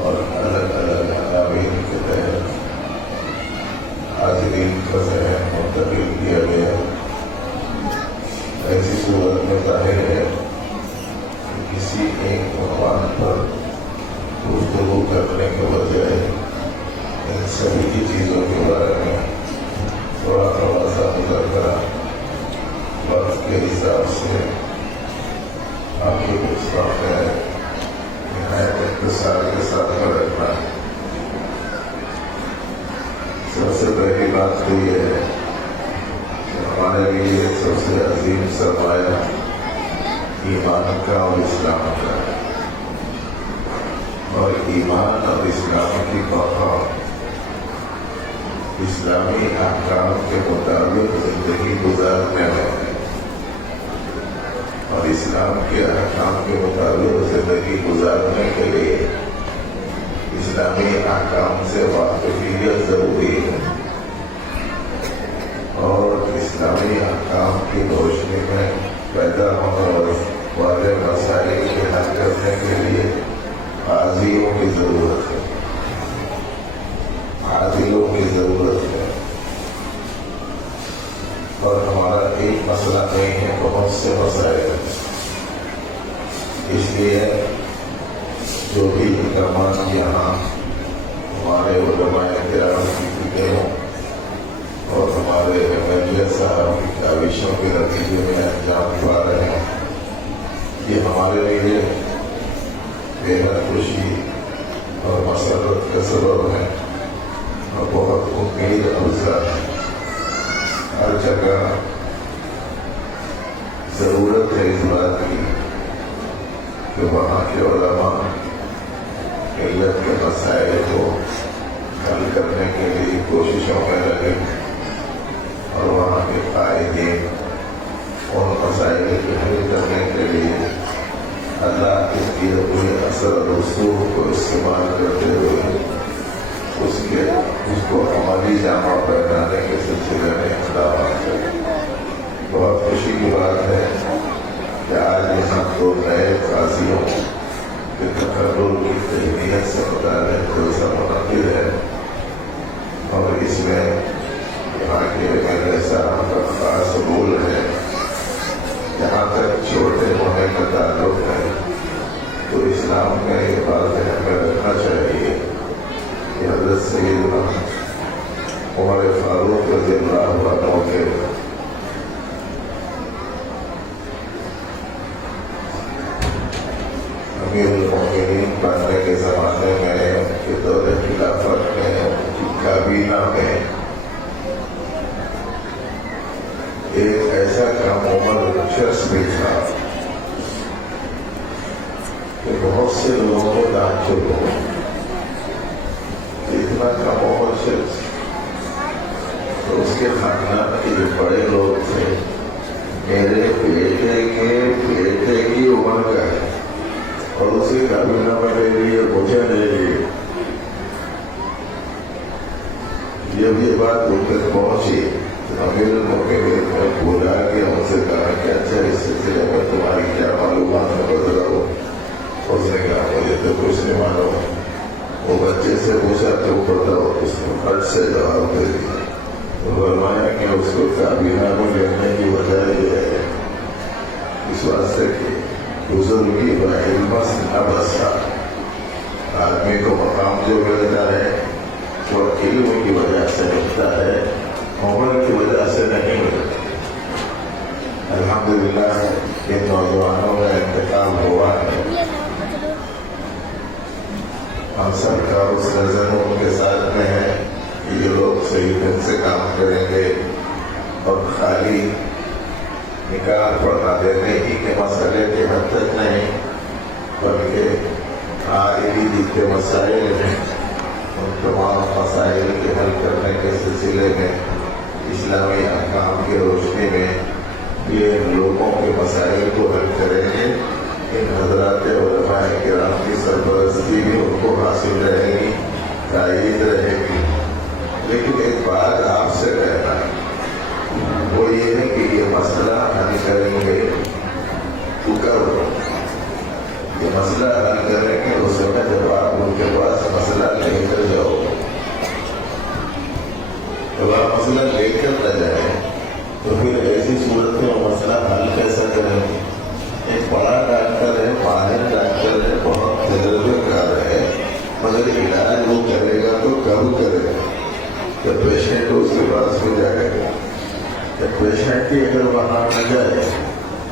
और अलग अलग अनावीन के तहत हाजिरीन का ज़हन मुंतकिल किया गया। ऐसी सूरत में जाहिर है कि किसी एक उन्वान पर गुफ्तगू करने के बजाय इन सभी की चीज़ों के बारे में थोड़ा थोड़ा सा मुज़ाकरा वक्त के हिसाब से आपके कुछ सामने निहायत इख्तिसार के साथ रखना है। सबसे पहली बात तो ये है कि हमारे लिए सबसे अजीम सरमाया ईमान का और इस्लाम का है, और ईमान और इस्लाम की बका इस्लामी अहकाम के मुताबिक जिंदगी गुजारने में है, और इस्लाम के अहकाम के मुताबिक जिंदगी गुजारने के लिए इस्लामी अहकाम से वाक़िफ़ियत ज़रूरी है, और इस्लामी अहकाम की रोशनी में पैदा होने वाले मसाइल के हल करने के लिए आज़ियों की ज़रूरत है, आदिलों की ज़रूरत है। और हमारा एक मसला नहीं है, बहुत से मसाइल हैं। इसलिए जो भी इक़दामात यहाँ हमारे उलमाए किराम की फिक्र हों और हमारे एमएलए साहब की काविशों के नतीजे में अंजाम पा रहे हैं, ये हमारे लिए बेहद खुशी और मसरत का सबब है और बहुत उम्मीद अफजा है। हर जगह ज़रूरत है इस बात की कि वहाँ के उलमा मिल्लत के मसाइल को हल करने के लिए कोशिशों में लगे, और वहाँ के कायदीन उन मसाइल के हल करने के लिए अल्लाह के दिए हुए असर रसूल को इस्तेमाल करते हुए उसको अमली जामा पहनाने के सिलसिले में इक़दाम करें। बहुत खुशी की बात है कि आज यहाँ दो नए काजियों के तकर्रुर की तहनीत से मुताल्लिक़ जलसा मुनक़्क़िद है, और इसमें यहाँ के एमएलए साहब का ख़ास रोल है। जहाँ तक छोटे होने का ताल्लुक़ है तो इस्लाम में ये बात हमें रखना चाहिए कि हज़रत सैयदना उमर फारूक रज़ियल्लाहु अन्हु के अमीरुल मोमिनीन बनने के ज़माने में, उनके दौरे खिलाफत में, उनकी काबीना में एक ऐसा काम उमर शख्स भी था कि बहुत से लोगों को ताज्जुब हो, इतना कम उम्र शख्स। तो उसके खानदान के जो बड़े लोग थे, मेरे बेटे की उम्र का है और उसे काबीना में ले लिए, मुझे ले लिए। जब ये बात उनतक पहुंची तो अमीरुल मोमिनीन ने बोला कि उनसे कहा कि अच्छा इस सिलसिले में तुम्हारी क्या मालूमात है बताओ। उसने कहा मुझे तो कुछ नहीं मालूम। वो बच्चे से पूछा तो बताओ, उसने फट से जवाब दे दिया। तो फरमाया कि उसको काबीना में लेने की वजह यह है इस वास्ते की बुजुर्गी व इल्म न बसा। आदमी को मकाम जो मिलता है वो इल्म की वजह से मिलता है, उम्र की वजह से नहीं मिलता। अल्हम्दुलिल्लाह इन नौजवानों का इंतकाल हुआ है। हम सबका उस नजर उनके साथ में है कि ये लोग सही ढंग से काम करेंगे और खाली निकाह पढ़ा देने ही के मसले के हद तक नहीं, बल्कि आइली जितने मसाइल हैं उन तमाम मसाइल के हल करने के सिलसिले में इस्लामी अहकाम की रोशनी में ये लोगों के मसाइल को हल करेंगे। इन हजरात उलमाए किराम की सरपरस्ती भी उनको हासिल रहेगी, तायीद रहेगी। लेकिन एक बात आपसे कहना है, वो ये है कि ये मसला हल करेंगे तो कब? ये مسئلہ حل کریں گے اس وقت جب آپ ان کے پاس مسئلہ لے کر جاؤ، جب آپ مسئلہ لے کر نہ جائیں تو پھر ایسی صورت میں وہ مسئلہ حل کیسا کریں گے؟ ایک بڑا ڈاکٹر ہے، ماہر ڈاکٹر ہے، بہت تجربے کار ہے، مگر علاج وہ کرے گا تو کب کرے گا؟ جب پیشنٹ اس کے پاس میں جائے گا۔ جب پیشنٹ ہی اگر وہاں نہ جائے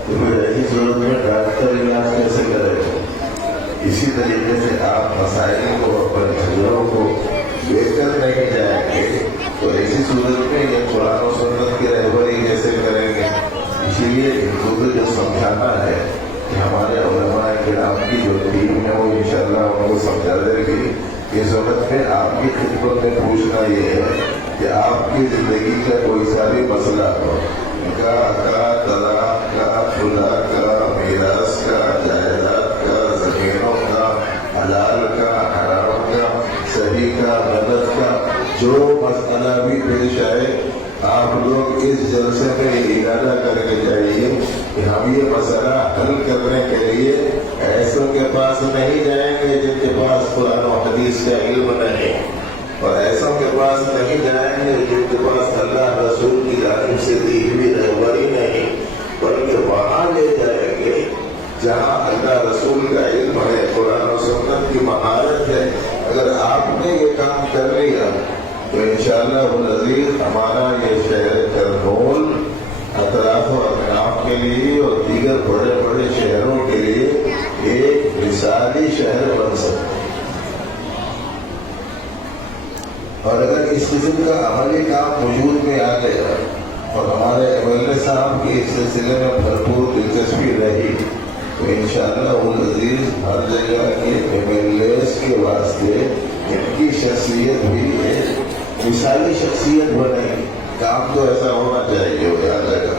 تو پھر ایسی صورت میں ڈاکٹر علاج کیسے کرے گا؟ اسی طریقے سے آپ مسائل کو، اپنے جھگڑوں کو لے کر نہیں جائیں گے تو ایسی صورت میں یہ قرآن و سنت کی رہبری کیسے کریں گے؟ اسی لیے ان کو جو سمجھانا ہے کہ ہمارے علماء کرام کی جو ٹیم ہے وہ انشاءاللہ ان کو سمجھا دے گی۔ اس وقت میں آپ کی خدمت میں پوچھنا یہ ہے کہ آپ کی زندگی کا کوئی سا بھی مسئلہ ہو، نکاح کا، طلاق کا، خلا کا، میراث کا، جائیداد کا، زمینوں کا، حلال کا، حرام کا، صحیح کا، غلط کا، جو مسئلہ بھی پیش آئے آپ لوگ اس جلسے میں ارادہ کر کے جائیے کہ ہم یہ مسئلہ حل کرنے کے لیے ایسوں کے پاس نہیں جائیں گے جن کے پاس قرآن و حدیث کا علم نہیں، اور ایسوں کے پاس نہیں جائیں گے جن کے پاس اللہ رسول کی جانب سے دی ہوئی رہبری نہیں، بلکہ وہاں لے جائیں گے جہاں اللہ رسول کا علم ہے، قرآن و سنت کی مہارت ہے۔ اگر آپ نے یہ کام کر لیا تو انشاءاللہ العزیز ہمارا یہ شہر کرنول اطراف و اطراف کے لیے اور دیگر بڑے بڑے شہروں کے لیے ایک مثالی شہر بن سکتا ہے۔ اور اگر اس قسم کا عملی کام وجود میں آ گیا اور ہمارے MLA صاحب کی اس سلسلے میں بھرپور دلچسپی رہی تو انشاءاللہ العزیز ہر جگہ کے MLAs کے واسطے ان کی شخصیت بھی ہے مثالی شخصیت بنے گی۔ کام تو ایسا ہونا چاہیے وہ یاد رکھا۔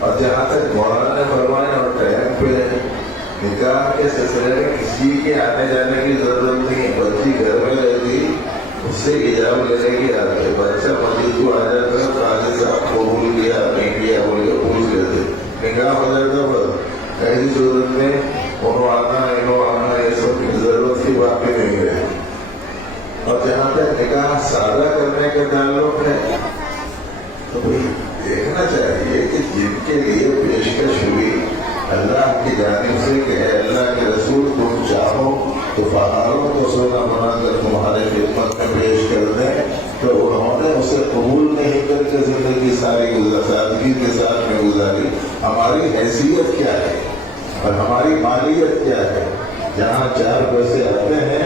اور جہاں تک مولانا نے فرمایا اور ٹائم پہ نکاح کے سلسلے میں کسی کے آنے جانے کی ضرورت نہیں، بچی گھر میں رہتی اس سے اجازت لینے کی عادت ہے۔ بچہ مسجد کو آ جاتا ہے قاضی صاحب قبول کیا نہیں کیا بول کے پوچھ لیتے، نکاح ہو جاتا بس۔ ایسی صورت میں انہوں آنا یہ سب کی ضرورت کی بات بھی نہیں ہے۔ اور جہاں تک نکاح سادہ کرنے کا تعلق ہے تو دیکھنا چاہیے کہ جن کے لیے پیشکش ہوئی اللہ کی جانب سے کہ اے اللہ کے رسول تم چاہو تو پہاڑوں کو سونا بنا کر تمہارے خدمت میں پیش کر دیں، تو انہوں نے اسے قبول نہیں کر کے زندگی ساری سادگی کے ساتھ میں گزاری۔ ہماری حیثیت کیا ہے اور ہماری مالیت کیا ہے؟ جہاں چار پیسے آتے ہیں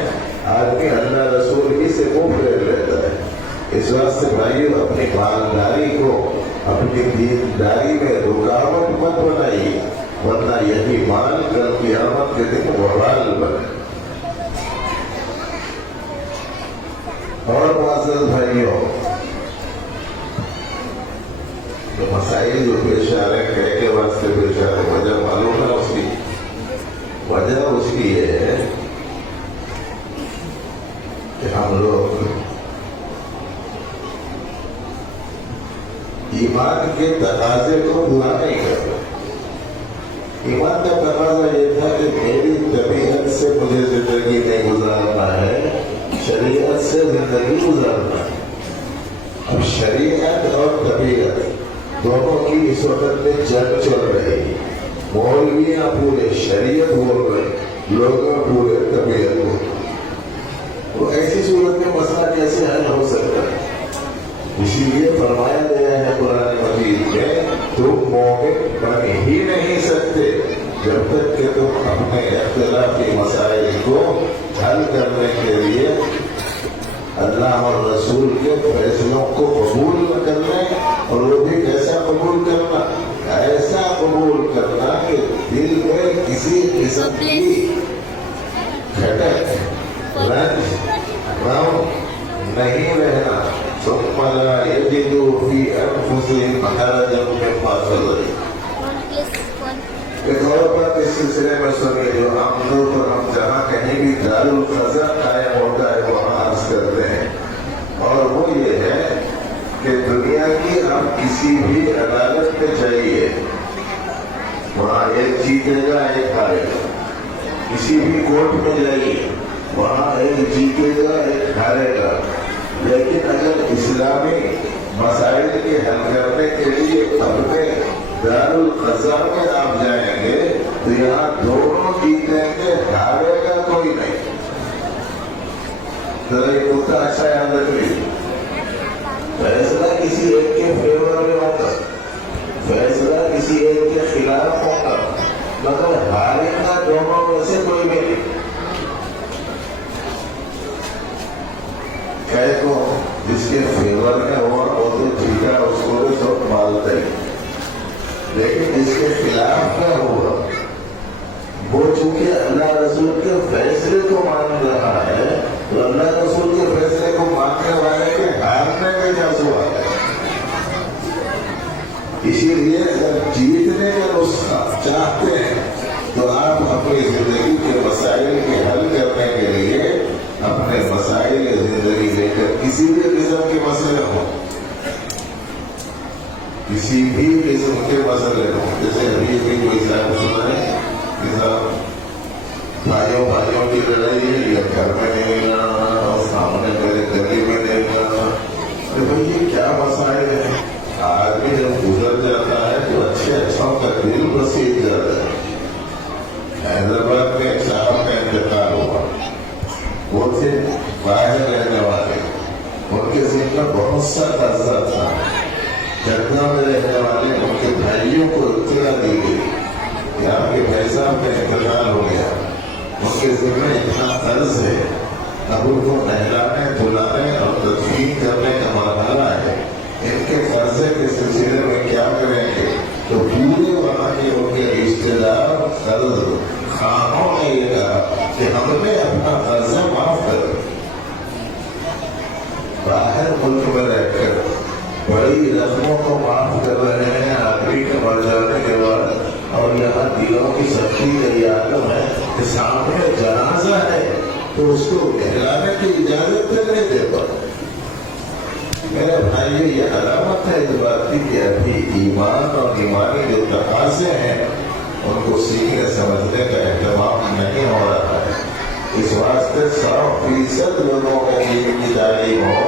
آدمی اللہ رسول ہی سے منہ پھیر لیتا ہے۔ اس واسطے بھائیو اپنی مالداری کو اپنی دینداری میں رکاوٹ مت بنائیے، ورنہ یہی مال کل قیامت کے دن وبال بنے۔ اور معزز بھائیوں، تو مسائل جو پیش آ رہے ہیں کے واسطے پیش آ رہے ہیں، وجہ معلوم ہے اس کی؟ وجہ اس کی یہ ہے کہ ہم لوگ ایمان کے تقاضے کو پورا نہیں کرتے۔ ایمان کا تقاضا یہ تھا کہ میری طبیعت سے مجھے زندگی نہیں گزارنا ہے، شریعت سے زندگی گزارنا ہے۔ اب شریعت اور طبیعت دونوں کی اس وقت میں جنگ چل رہی ہے۔ مولویاں پورے شریعت بول رہے، لوگ پورے طبیعت بول رہے۔ تو ایسی صورت میں مسئلہ کیسے حل ہو سکتا ہے؟ اسی لیے فرمایا گیا ہے قرآن مجید میں تم مومن بن ہی نہیں سکتے جب تک کہ تم اپنے اختلافی مسائل کو حل کرنے کے لیے اللہ اور رسول کے فیصلوں کو قبول نہ کر لیں۔ اور وہ بھی کیسا قبول کرنا؟ ایسا قبول کرنا کہ دل میں کسی قسم کی کھٹک، رنج، غم نہیں رہنا۔ ثم لا يجدوا في انفسهم حرجا مما قضيت۔ ایک اور بات اس سلسلے میں سنیے جو عام طور پر ہم جہاں کہیں بھی دار القضاء قائم ہوتا ہے وہاں عرض کرتے ہیں، اور وہ یہ ہے کہ دنیا کی آپ کسی بھی عدالت میں جائیے، وہاں ایک جیتے گا ایک ہارے گا۔ किसी भी कोर्ट में जाइए, वहाँ एक जीतेगा एक हारेगा, लेकिन अगर इस्लामी मसाइल के हल करने के लिए अपने दारुल क़ज़ा में आप जाएंगे तो यहाँ दोनों जीतेंगे, हारेगा कोई नहीं। जरा ये मुद्दा अच्छा याद रख लीजिए। फैसला किसी एक के फेवर में होगा, फैसला किसी एक के खिलाफ होगा, मगर हारेगा दोनों में से कोई भी नहीं। कहे तो जिसके फेवर में हुआ वो तो ठीक है, उसको भी सब मालते ही, लेकिन जिसके खिलाफ में हुआ वो चूंकि अल्लाह रसूल के फैसले को मान रहा है, तो अल्लाह रसूल के फैसले को मानने वाले के हारने में क्या सवाल है। इसीलिए अगर जीतने का नुस्खा चाहते हैं तो आप अपनी जिंदगी के मसाइल के हल करने के लिए अपने मसाइल जिंदगी लेकर किसी भी किस्म के मसले हो, किसी भी किस्म के मसले हो, जैसे अभी भी कोई साहब सुना है भाइयों की लड़ाई है, या घर में नहीं लड़ना और सामने मेरे गली में नहीं लड़ना। अरे भाई ये क्या मसाइल है। आदमी जब गुजर जाता है तो अच्छों का दिल बसीज जाता है। हैदराबाद में एक साहब का इंतकाल हुआ, वो थे बाहर रहने वाले, उनके सिर में बहुत सा कर्जा था। जगह में रहने वाले उनके भाइयों को इत्तला दी गई कि आपके भाई साहब का इंतकाल हो गया, उनके सिर में इतना कर्ज है, अब उनको नहलाने धुलाने और तदफीन करने का मरहला है, इनके कर्जे के सिलसिले में क्या करेंगे। तो पूरे वहाँ के उनके रिश्तेदार कर्ज खानों ने ये कहा कि हमने अपना कर्जा माफ कर दिया। बाहर मुल्क में रहकर बड़ी रस्मों को माफ कर रहे हैं आदमी के मर जाने के बाद, और यहाँ दिलों की सख्ती का आलम है कि सामने जनाजा है तो उसको कहलाने की इजाजत तक नहीं दे पाते। मेरे भाई ये अलामत है इस बात की कि अभी ईमान और ईमानी जो तकाज़े हैं उनको सीखने समझने का एहतमाम नहीं हो रहा है। इस वास्ते 100% लोगों में की तालीम हो,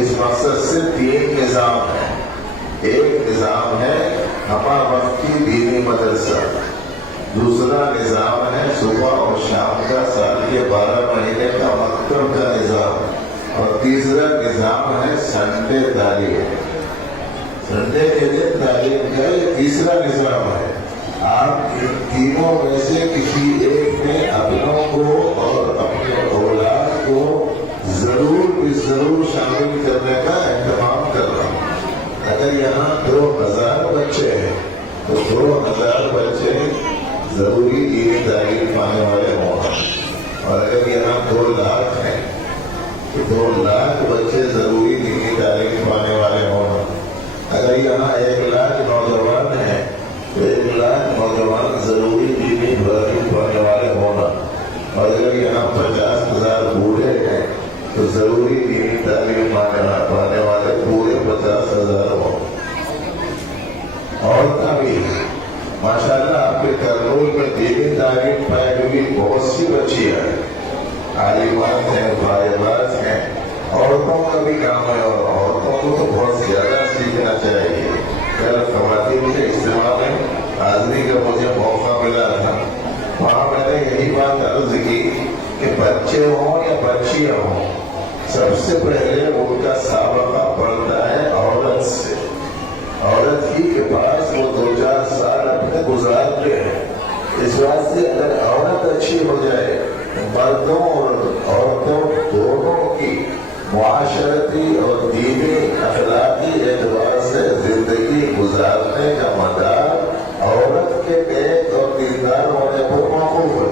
इस मकसद से 3 निज़ाम है। एक निज़ाम है हमारा वक्त की दीनी मदरसा, दूसरा निज़ाम है सुबह और शाम का साल के 12 महीने का मकतब का निज़ाम, और तीसरा निज़ाम है संडे तालीम। संडे के दिन तालीम का ये तीसरा निज़ाम है। आप इन तीनों में से किसी एक ने अपनों को और अपने औलाद को जरूर शामिल करने का एहतमाम करना। अगर यहाँ 2000 बच्चे हैं तो 2000 बच्चे जरूरी दीनी तालीम पाने वाले होंगे, और अगर यहाँ 2 लाख हैं तो 2 लाख बच्चे जरूरी दीनी तालीम पाने वाले होंगे। अगर यहाँ 1 लाख नौजवान हैं तो 1 लाख नौजवान जरूरी दीनी तालीम पाने वाले होंगे, और अगर यहाँ 50,000 बूढ़े हैं तो जरूरी दीनी तालीम पाने वाले पूरे 50,000 हो। और तभी माशाल्लाह आपके करनूल में दीनी तालीम पाई हुई बहुत सी बच्चियां हैं, आलिमात हैं, भाईबाज हैं। औरतों का भी काम है, और औरतों को तो बहुत ज्यादा सीखना चाहिए। कल खवातीन के इज्तिमा में हाजिरी का मुझे मौका मिला था, वहाँ मैंने यही बात अर्ज की कि बच्चे हों या बच्चियां हों, सबसे पहले उनका साबका पड़ता है औरत से। औरत ही के पास वो 2-4 साल अपने गुजारते हैं। इस वास्ते अगर औरत अच्छी हो जाए, मर्दों और औरतों दोनों की मुआशरती और दीनी अखलाकी एतबार से जिंदगी गुजारने का मदार औरत के नेक और दीनदार होने पर मौकूफ है।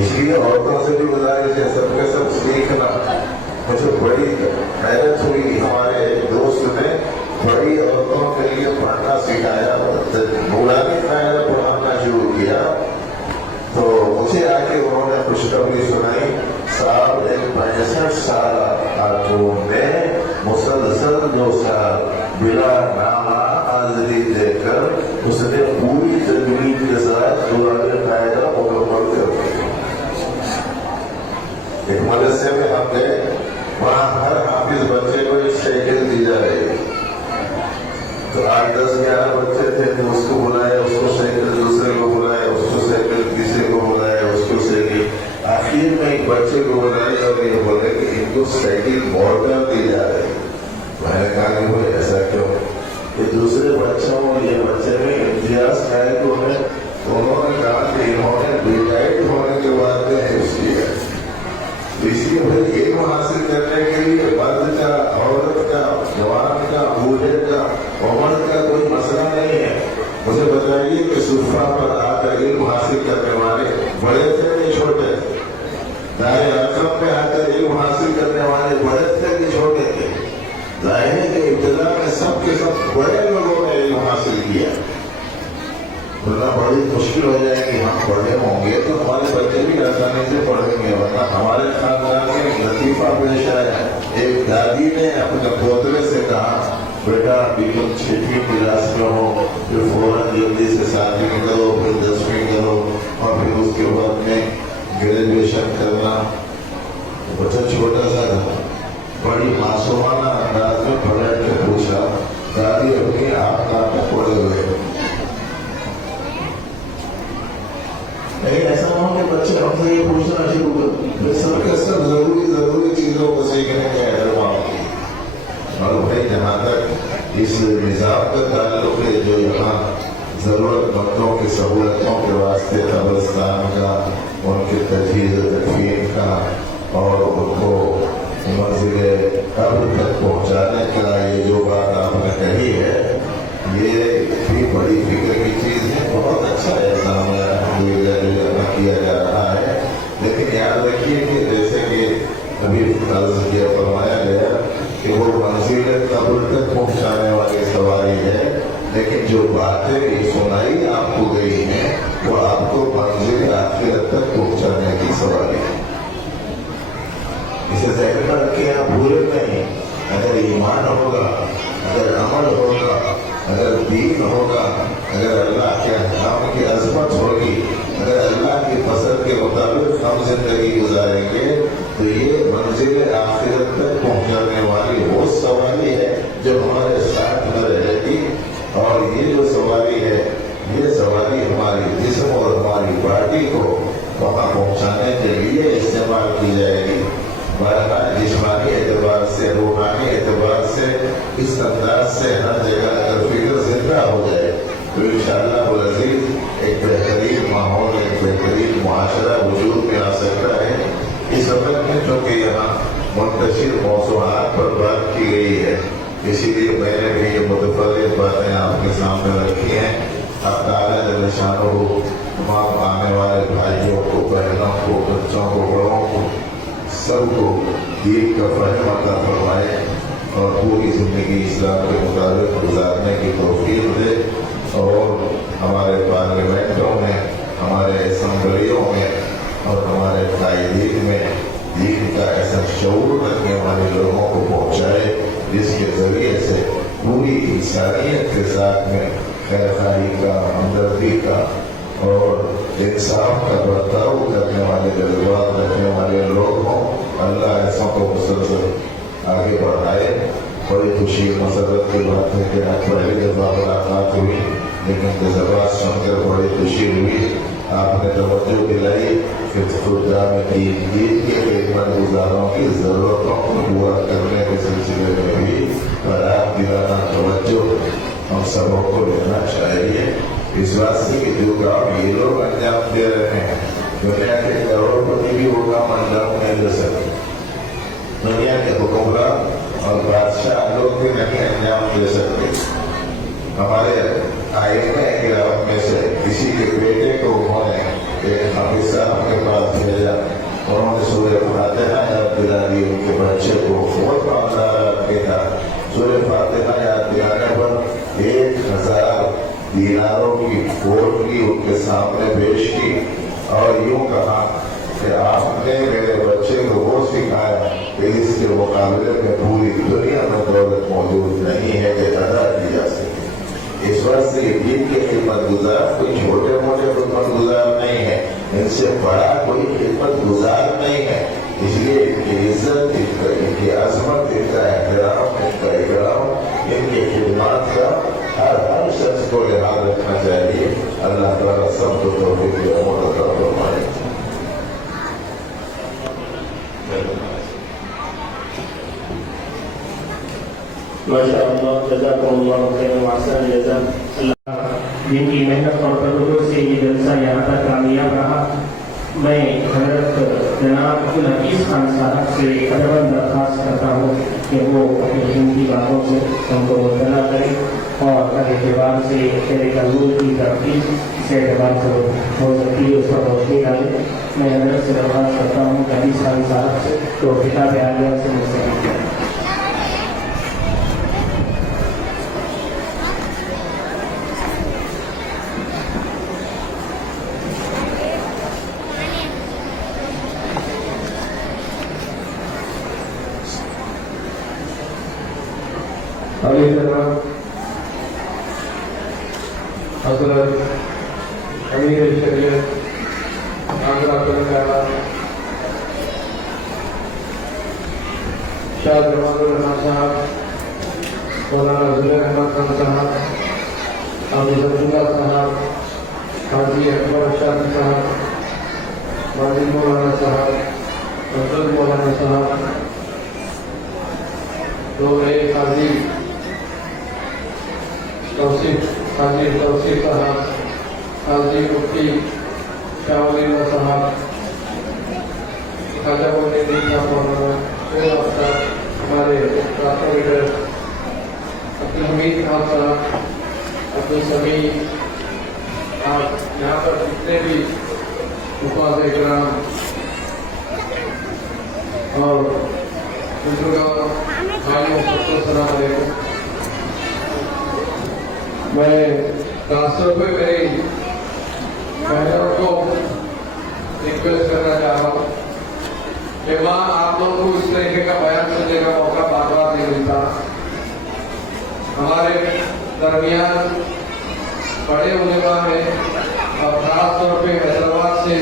इसलिए औरतों से भी गुजारिश है सबके सब सीखना। मुझे बड़ी हैरत हुई, हमारे दोस्त ने बड़ी औरतों के लिए पढ़ना सिखाया, नूरानी कायदा पढ़ाना शुरू किया। तो मुझे आके उन्होंने खुशखबरी सुनाई, साहब एक 65 साल खातून ने मुसलसल 2 साल बिला नामा हाजिरी देकर उसने पूरी तजवीज के साथ नूरानी कायदा مدرسے میں ہم گئے، وہاں ہر حافظ بچے کو ایک سائیکل دی جا رہی ہے. تو 8 10 11 بچے تھے، تو اس کو بلایا، اس کو سائیکل، دوسرے کو بلایا، اس کو سائیکل، تیسرے کو بلایا، اس کو سائیکل. آخر میں ایک بچے کو بلایا اور یہ بولے کہ ان کو سائیکل مارکر دی جا رہی ہے. میں نے کہا کہ وہ ایسا کیوں؟ کہ دوسرے بچوں اور یہ بچے میں امتیاز ہے تو انہوں نے کہا کہ انہوں نے ریٹائرڈ ہونے کے بعد میں حفظ کیا. اس لیے بھائی علم حاصل کرنے کے لیے مرد کا، عورت کا، جوان کا، بوڑھے کا، عمر کا کوئی مسئلہ نہیں ہے. مجھے بتائیے کہ صفحہ پر آ کر علم حاصل کرنے والے بڑے تھے کہ چھوٹے؟ دار اکرم پہ آ کر علم حاصل کرنے والے بڑے تھے کہ چھوٹے تھے؟ ظاہر ہے کہ ابتدا میں سب کے سب بڑے لوگوں نے علم حاصل کیا. ورنہ بڑی مشکل ہو جائے کہ ہم پڑھے ہوں گے تو ہمارے بچے بھی آسانی سے پڑھیں گے. ورنہ ہمارے خاندان میں ایک لطیفہ پیش آیا. ایک دادی نے اپنے پوترے سے کہا بیٹا ابھی تم 6ویں کلاس میں ہو، پھر فوراً جلدی سے 7ویں کرو، پھر 10ویں کرو، اور پھر اس کے بعد میں گریجویشن کرنا. بچہ چھوٹا سا تھا، بڑی معصومانہ انداز میں پلٹ کے پوچھا دادی اپنی آپ کہاں تک پڑے ہوئے؟ لیکن ایسا نہ ہو کہ بچے ہم سے یہ پوچھنا شروع کر سب کے سب ضروری چیزوں کو سیکھنے کے اہتمام کی. اور بھائی جہاں تک اس نظام کا تعلق ہے جو یہاں ضرورت مندوں کی سہولتوں کے واسطے قبرستان کا، ان کے تجہیز و تکفین کا اور ان کو منزل قبر تک پہنچانے کا یہ جو بات آپ نے کہی ہے یہ بھی بڑی فکر کی چیز ہے. بہت اچھا احسان ہے الحمدللہ کیا جا رہا ہے. لیکن یاد رکھیے کہ جیسے کہ ابھی عرض کیا فرمایا گیا کہ وہ منزل قبر تک پہنچانے والی سواری ہے، لیکن جو باتیں سنائی آپ کو گئی ہیں وہ آپ کو منزل آخرت تک پہنچانے کی سواری ہے. اسے ذہن میں رکھیں، آپ بھولے نہیں. اگر ایمان ہوگا، اگر عمل ہوگا، اگر دین ہوگا، اگر اللہ کے احکام کی عظمت ہوگی، اگر اللہ کی پسند کے مطابق ہم زندگی گزاریں گے تو یہ منزل آخرت تک پہنچانے والی وہ سواری ہے جو ہمارے ساتھ میں رہے گی. اور یہ جو سواری ہے یہ سواری ہماری جسم اور ہماری باڈی کو وہاں پہنچانے کے لیے استعمال کی جائے گی. جسمانی اعتبار سے، روحانی اعتبار سے، اس انداز سے ہر جگہ اگر فکر زندہ ہو جائے تو انشاءاللہ العزیز ایک بہترین ماحول، ایک بہترین معاشرہ وجود میں آ سکتا ہے. اس وقت میں چونکہ یہاں منتشر موضوعات پر بات کی گئی ہے اسی لیے میں نے بھی یہ متفرد باتیں آپ کے سامنے رکھی ہیں. اب تعالیٰ جل شانہ تمام آنے والے بھائیوں کو، بہنوں کو، بچوں کو، بڑوں کو، سب کو دین کا فہم عطا فرمائے اور پوری زندگی اسلام کے مطابق گزارنے کی توفیق دے. اور ہمارے پارلیمنٹوں میں، ہمارے اسمبلیوں میں اور ہمارے قائدین میں دین کا ایسا شعور رکھنے والے لوگوں کو پہنچائے جس کے ذریعے سے پوری انسانیت کے ساتھ میں خیر خواہی کا، ہمدردی کا اور انصاف کا برتاؤ کرنے والے جذبات رکھنے والے لوگ ہوں. اللہ ایسا کو مسلسل آگے بڑھائے. بڑی خوشی مسرت کی بات ہے کہ آج پہلی دفعہ ملاقات ہوئی، لیکن جذبات سن کر بڑی خوشی ہوئی. آپ نے توجہ دلائی کہ خدام دین کے خدمت گزاروں کی ضرورتوں کو پورا کرنے کے سلسلے میں بھی برات دلانا توجہ ہم سبوں کو لینا چاہیے. اس بات سے کہ جو کام یہ لوگ انجام دے رہے ہیں دنیا کے کروڑوں پتی بھی وہ کام انجام نہیں دے سکتے. دنیا کے حکمران اور بادشاہ لوگ بھی نہیں انجام دے سکتے. ہمارے آئینے کرام میں سے کسی کے بیٹے کو انہوں نے ایک حافظ صاحب کے پاس بھیجا، انہوں نے سورہ فاتحہ یاد دلا دی. ان کے بچے کو بہت معاملہ آدمی تھا. سورہ فاتحہ یاد دلانے پر 1000 دیناروں کی پوٹلی ان کے سامنے پیش کی اور یوں کہا کہ آپ نے میرے بچے کو وہ سکھایا کہ اس کے مقابلے میں پوری دنیا میں دولت موجود نہیں ہے کہ ادا کی جا سکے. اس وقت سے دین کے خدمت گزار کوئی چھوٹے موٹے خدمت گزار نہیں ہے، ان سے بڑا کوئی خدمت گزار نہیں ہے. اس لیے ان کی इनकी खिदमत का हर शख्स को याद रखना चाहिए। अल्लाह ताला सबको तौफीक दे, अमल अता फरमाए। माशाअल्लाह, जज़ाकुमुल्लाह खैरन व अहसन जज़ा। जिनकी मेहनत और तवज्जो से ये जलसा यहाँ तक कामयाब रहा, मैं हज़रत जनाब नकीस खान साहब से अदबन दरख्वास्त करता हूँ कि वो अपनी हिंदी बातों से हमको मुतला करें और हर एतबार से तेरे कानून की तरक्की से एतबार से हो सकती है उस पर रोशनी डालें। मैं हज़रत से दरख्वास्त करता हूँ नकीस खान साहब से तो किताब आलिया से मुझसे अली जनाब हजरत अमीर शरीयत आगरा तेलंगाना शाह जमालुल रहमान साहब, मौलाना जुबैर अहमद खान साहब, अब्दुल अब्दुल्ला साहब, हाजी अकबर अशाद साहब, माजिद मौलाना साहब, अब्दुल मौलाना साहब, दो नए हाजी तौसीफ साहब, हाजी मुफ्ती शाह साहब, खाजा मोहम्मद साहब, हमारे रास्ता लीडर अब्दुल हमीद खान साहब, अब्दुल समी, आप यहाँ पर जितने भी मुफाद इकराम और बुजुर्गों भाइयों सबको सलाम अलैकुम। मैं खासतौर पे मेरी बहनों को रिक्वेस्ट करना चाह रहा हूँ कि माँ आप लोगों को इस तरीके का बयान सुनने का मौका बार बार नहीं मिलता। हमारे दरमियान बड़े उलेमा हैं और खासतौर पे हैदराबाद से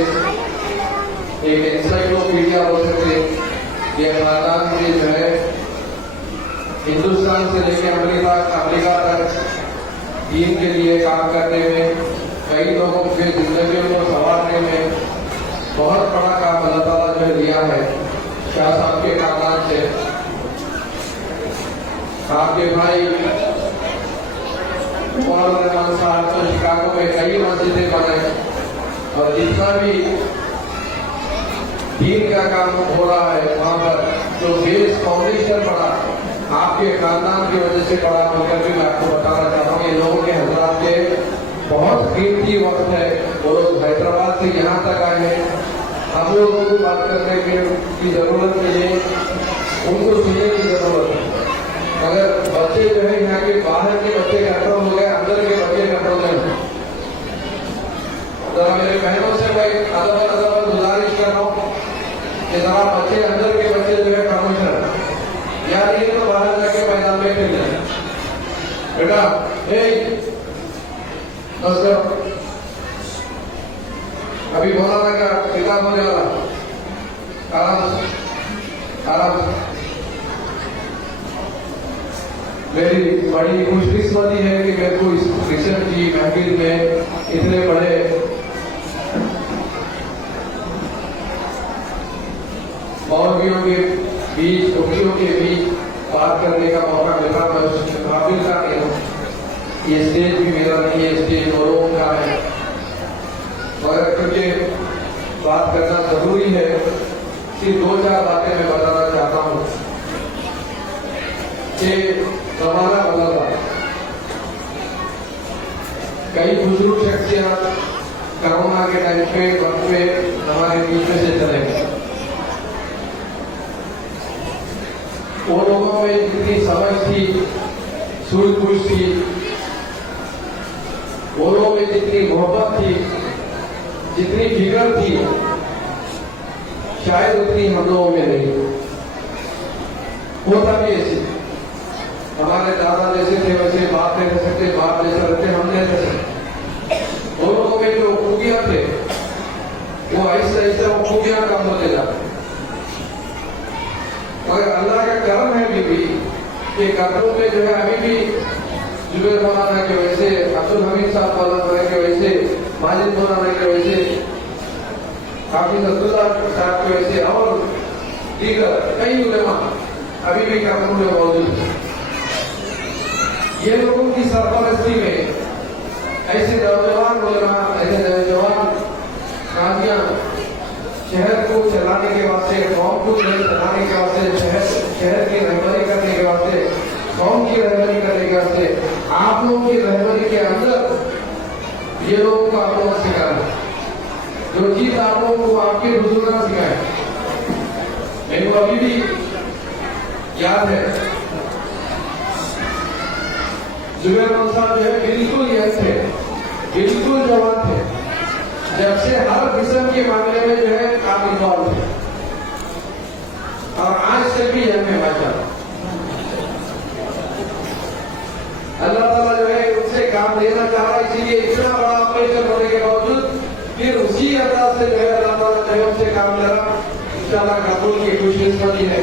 एक एनसाइक्लोपीडिया हो सकते ये खानदान के जो है हिंदुस्तान से लेकर अमेरिका तक दीन के लिए काम करने में, कई लोगों के जिंदगी को संवारने में बहुत बड़ा काम अल्लाह ताला जो दिया है शाह साहब के खानदान से। आपके भाई मौलाना रहमान साहब तो शिकागो में कई मस्जिदें बनाई और जितना भी दीन का काम हो रहा है वहाँ पर जो बेस फाउंडेशन बड़ा आपके खानदान की वजह से बड़ा होकर भी मैं आपको बताना चाहता हूँ। ये लोगों के हजरात के बहुत कीमती वक्त है, वो लोग हैदराबाद से यहाँ तक आए हैं। हम लोगों को बात करने की जरूरत नहीं है, उनको सुनने की जरूरत है। अगर बच्चे जो है यहाँ के बाहर के बच्चे कंट्रोल हो गए, अंदर के बच्चे कंट्रोल नहीं। तो मेरे बहनों से मैं अदब गुजारिश कर रहा हूँ कि जरा बच्चे अंदर के बच्चे जो है खामोश रहे, यार ये तो बाहर जाके मैदान में खेल जाए। बेटा बस अभी मौलाना का किताब होने वाला, आराम मेरी बड़ी खुशकिस्मती है कि मेरे को इस रिसर्च की महफिल में इतने बड़े मौलवियों के बीच, मुफ्तियों के बीच बात करने का मौका मिला। मैं उस काबिल का नहीं हूँ, ये स्टेज भी मेरा नहीं है, स्टेज औरों का है, मगर क्योंकि बात करना जरूरी है, सिर्फ दो चार बातें मैं बताना चाहता हूँ कि जमाना बदला, कई बुजुर्ग शख्सियत कोरोना के टाइम पे वक्त पे हमारे बीच में से चले गए। वो लोगों में जितनी समझ थी, सूझबूझ थी, वो लोगों में जितनी मोहब्बत थी, जितनी फिक्र थी, शायद उतनी हम लोगों में नहीं। होता भी ऐसे, हमारे दादा जैसे थे वैसे बाप नहीं रह सकते, बाप जैसा रहते हम नहीं रह सकते। वो लोगों में जो खूबियां थे वो ऐसे ऐसे वो खूबियां कम होते जाते। मगर अल्लाह का करम है कि भी कि घरों में जो है अभी भी जुबैर मौलाना के वजह से, अब्दुल हमीद साहब मौलाना के वजह से, माजिद मौलाना के वजह से, हाफिज अब्दुल्ला साहब की वजह से और दीगर कई उलेमा अभी भी घरों में मौजूद है। ये लोगों की सरपरस्ती में ऐसे नौजवान उलेमा, ऐसे नौजवान कादियां शहर को चलाने के वास्ते, कौम को चलाने के वास्ते, शहर की रहबरी करने के वास्ते, कौम की रहबरी करने के वास्ते, आप लोगों की रहबरी के अंदर ये लोगों को आप लोगों को सिखाना, जो चीज आप लोगों को आपके बुजुर्ग ने सिखाया। मेरे को अभी भी याद है, जुबैर मौलाना साहब जो है बिल्कुल यंग थे, बिल्कुल जवान थे, जब से हर किस्म के मामले में जो है आप इन्वॉल्व थे और आज तक भी यंग है माशाअल्लाह। अल्लाह ताला जो है उनसे काम लेना चाह रहा है, इसीलिए इतना बड़ा ऑपरेशन होने के बावजूद फिर उसी अंदाज से जो है अल्लाह ताला जो है उनसे काम ले रहा। इंशाअल्लाह कबूल की खुशकिस्मती है।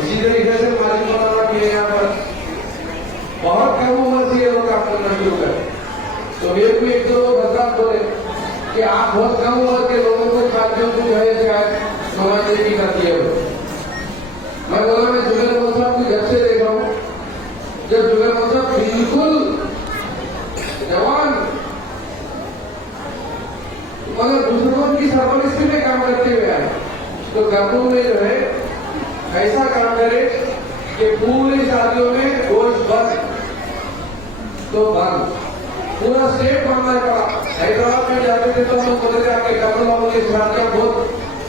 उसी तरीके से मालिक मौलाना भी है यहाँ पर, बहुत कम उम्र से ये लोग काम करना शुरू कर। तो मेरे को एक दो लोग बर्दाश्त हो रहे कि आप बहुत कम उम्र के लोगों को साथियों को जो है नुमाइंदगी करती है। मैं बोला मैं जुबैर मौलाना साहब को जब से देख रहा हूँ, जब जुबैर मौलाना साहब बिल्कुल जवान मगर दूसरों की सरपरस्ती में काम करते हुए आए, तो घरों में जो है ऐसा काम करे कि पूरी शादियों में गोश्त बंद तो बंद, पूरा स्टेट बनना पड़ा। हैदराबाद में जाते थे तो हम लोग बोलते थे आपके कपड़ों वालों की शादियां बहुत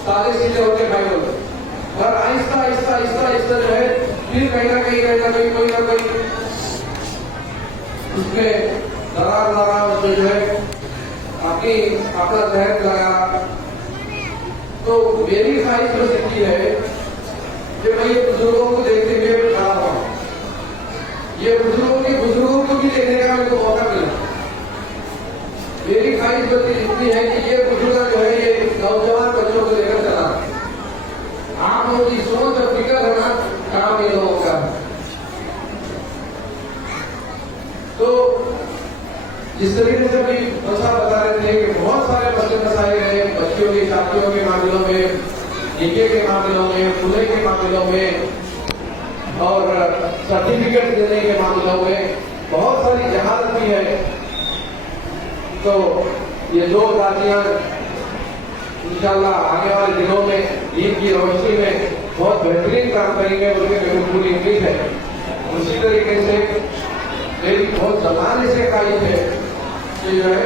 सादे सीधे होते भाई लोग, और आहिस्ता आहिस्ता आहिस्ता आहिस्ता जो है फिर कहीं ना कहीं कोई ना कोई उसमें दरार लगा, उसमें जो है अपना जहर लगा। तो मेरी ख्वाहिश तो सिद्धि है कि मैं ये बुजुर्गों को देखते हुए खड़ा हुआ, ये बुजुर्गों को भी देखने का मेरे को मौका मिला। मेरी ख्वाहिश बस इतनी है कि ये बुजुर्ग जो है ये नौजवान बच्चों को लेकर चला, आप लोगों की सोच और फिक्र होना काम ये लोगों का। तो जिस तरीके से भी मसला बता रहे थे कि बहुत सारे मसले मसाइल हैं, बच्चियों की शादियों के मामलों में, निके के मामलों में, खुले के मामलों में और सर्टिफिकेट देने के मामलों में बहुत सारी जहालत भी है। तो ये दो दादियां इंशाल्लाह आने वाले दिनों में ईद की रोशनी में बहुत बेहतरीन काम करेंगे, उनके मेरे पूरी उम्मीद है। उसी तरीके से मेरी बहुत जमाने से ख्वाहिश है कि जो है